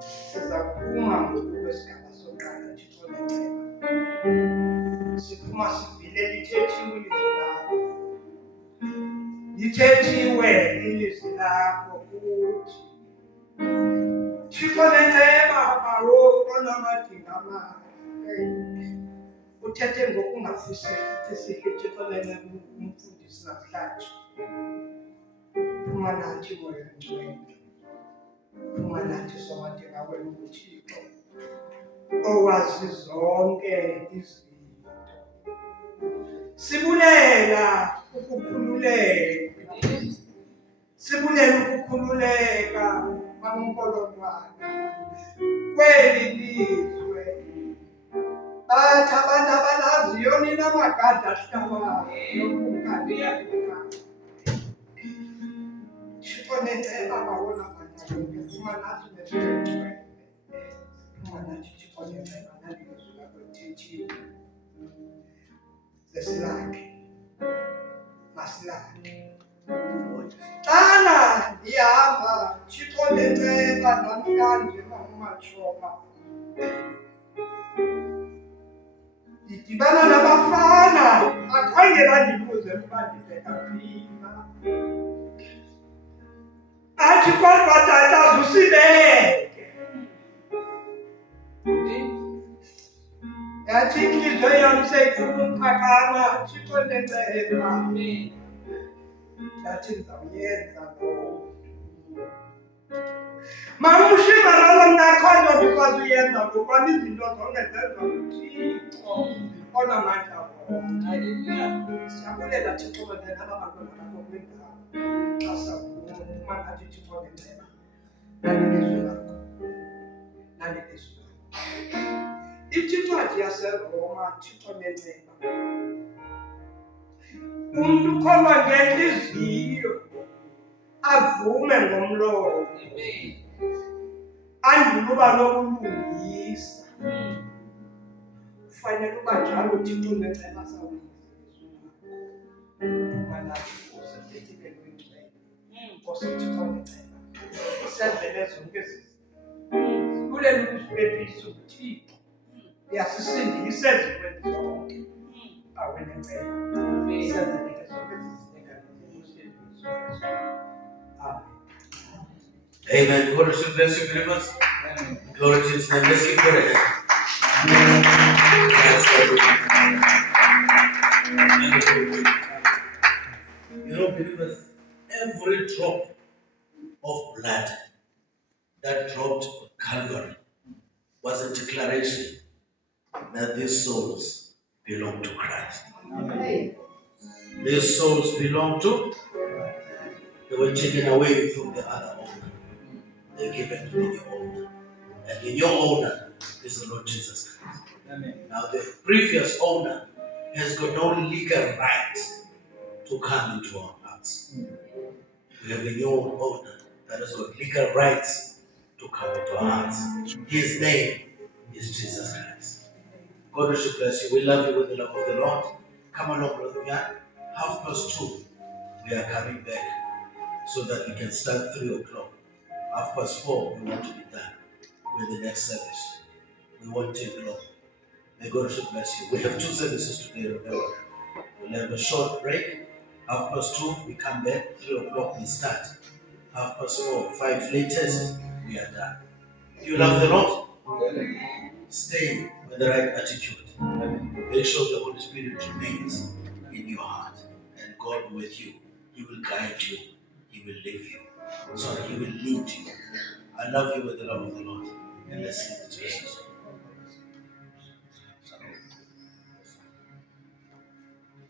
Siza kuphuma ngoku kwesigaba sokuqala, Thixo nenceba. Siphuma sivile lithethiwe ilizwi lakho. Lithethiwe ilizwi lakho kuthi. Thixo nenceba, bawo onamadinga amahle. Uthethe ngokungafiseki sihle, Thixo nenceba, umfundisi namhlanje. Phuma nathi moya ngcwele. Phuma nathi somadinga wena uThixo, owazi zonke izinto. Sibulela ukukhululeka. Sibulela ukukhululeka kwaMkolongwane kweli lizwe. Bathi abantu abalaziyo nina amagada ahlabayo yokungaliyeka. Thixo nenceba bawona bantu phuma nathi nezingcwele. Phuma nathi Thixo nenceba nali lizwi lakho lithethiwe. Zesilakhe. Masilakhe. Xana ndihamba Thixo nenceba namhlanje uMatshoma, ndidibana nabafana akhange bandibuze ukuba ndibheka phi na. Athi kodwa tata usibeke. Yathi inhliziyo yam seyifuna ukuphakama, Thixo nenceba. Yathi ndizawuyenza loo. Mamushima lalo mnakhondo ndikwazi uyenza ngokwani izinto zonke zenza uThixo onamandla wonke. Siyabulela Thixo wena abantwana bakho kwindawo. Xa sakuphuma nathi Thixo nenceba. Nali lizwi lakho. Nali lizwi lakho. Ithi incwadi yaseRoma, Thixo nenceba. Umntu ukholwa ngenhliziyo, avume ngomlomo. Anduluba nobulungisa. Kufanele uba njalo Thixo nenceba sawulizwa. Phuma nathi usithethile lwengcwele. Nkosi Thixo nenceba. Senzele zonke izinto. Sibulela ukuthi bephihlisa uThixo. Uyasisindisa ezintweni zonke. Awena nceba. Senzele ke zonke izinto ezingathi. Amen. Amen. God bless you, believers. Glory to His name. Let's keep praying. That's the You know, believers, every drop of blood that dropped on Calvary was a declaration that these souls belong to Christ. These souls belong to, they were taken away from the other owner. They're given to the new owner. And the new owner is the Lord Jesus Christ. Now the previous owner has got no legal right to come into our hearts. We have a new owner that has got legal rights to come into our hearts. His name is Jesus Christ. God should bless you. We love you with the love of the Lord. Come along, Brother Jan. 2:30, we are coming back so that we can start 3:00. 4:30, we want to be done with the next service. We won't take long. May God should bless you. We have 2 services today, remember. We'll have a short break. 2:30, we come back. 3:00, we start. 4:30, 5 latest, we are done. Do you love the Lord? Stay with the right attitude. Make sure the Holy Spirit remains in your heart. And God with you. He will guide you. He will lead you. So He will lead you. I love you with the love of the Lord. And let's sing this message.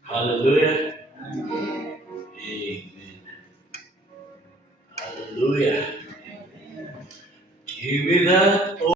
Hallelujah.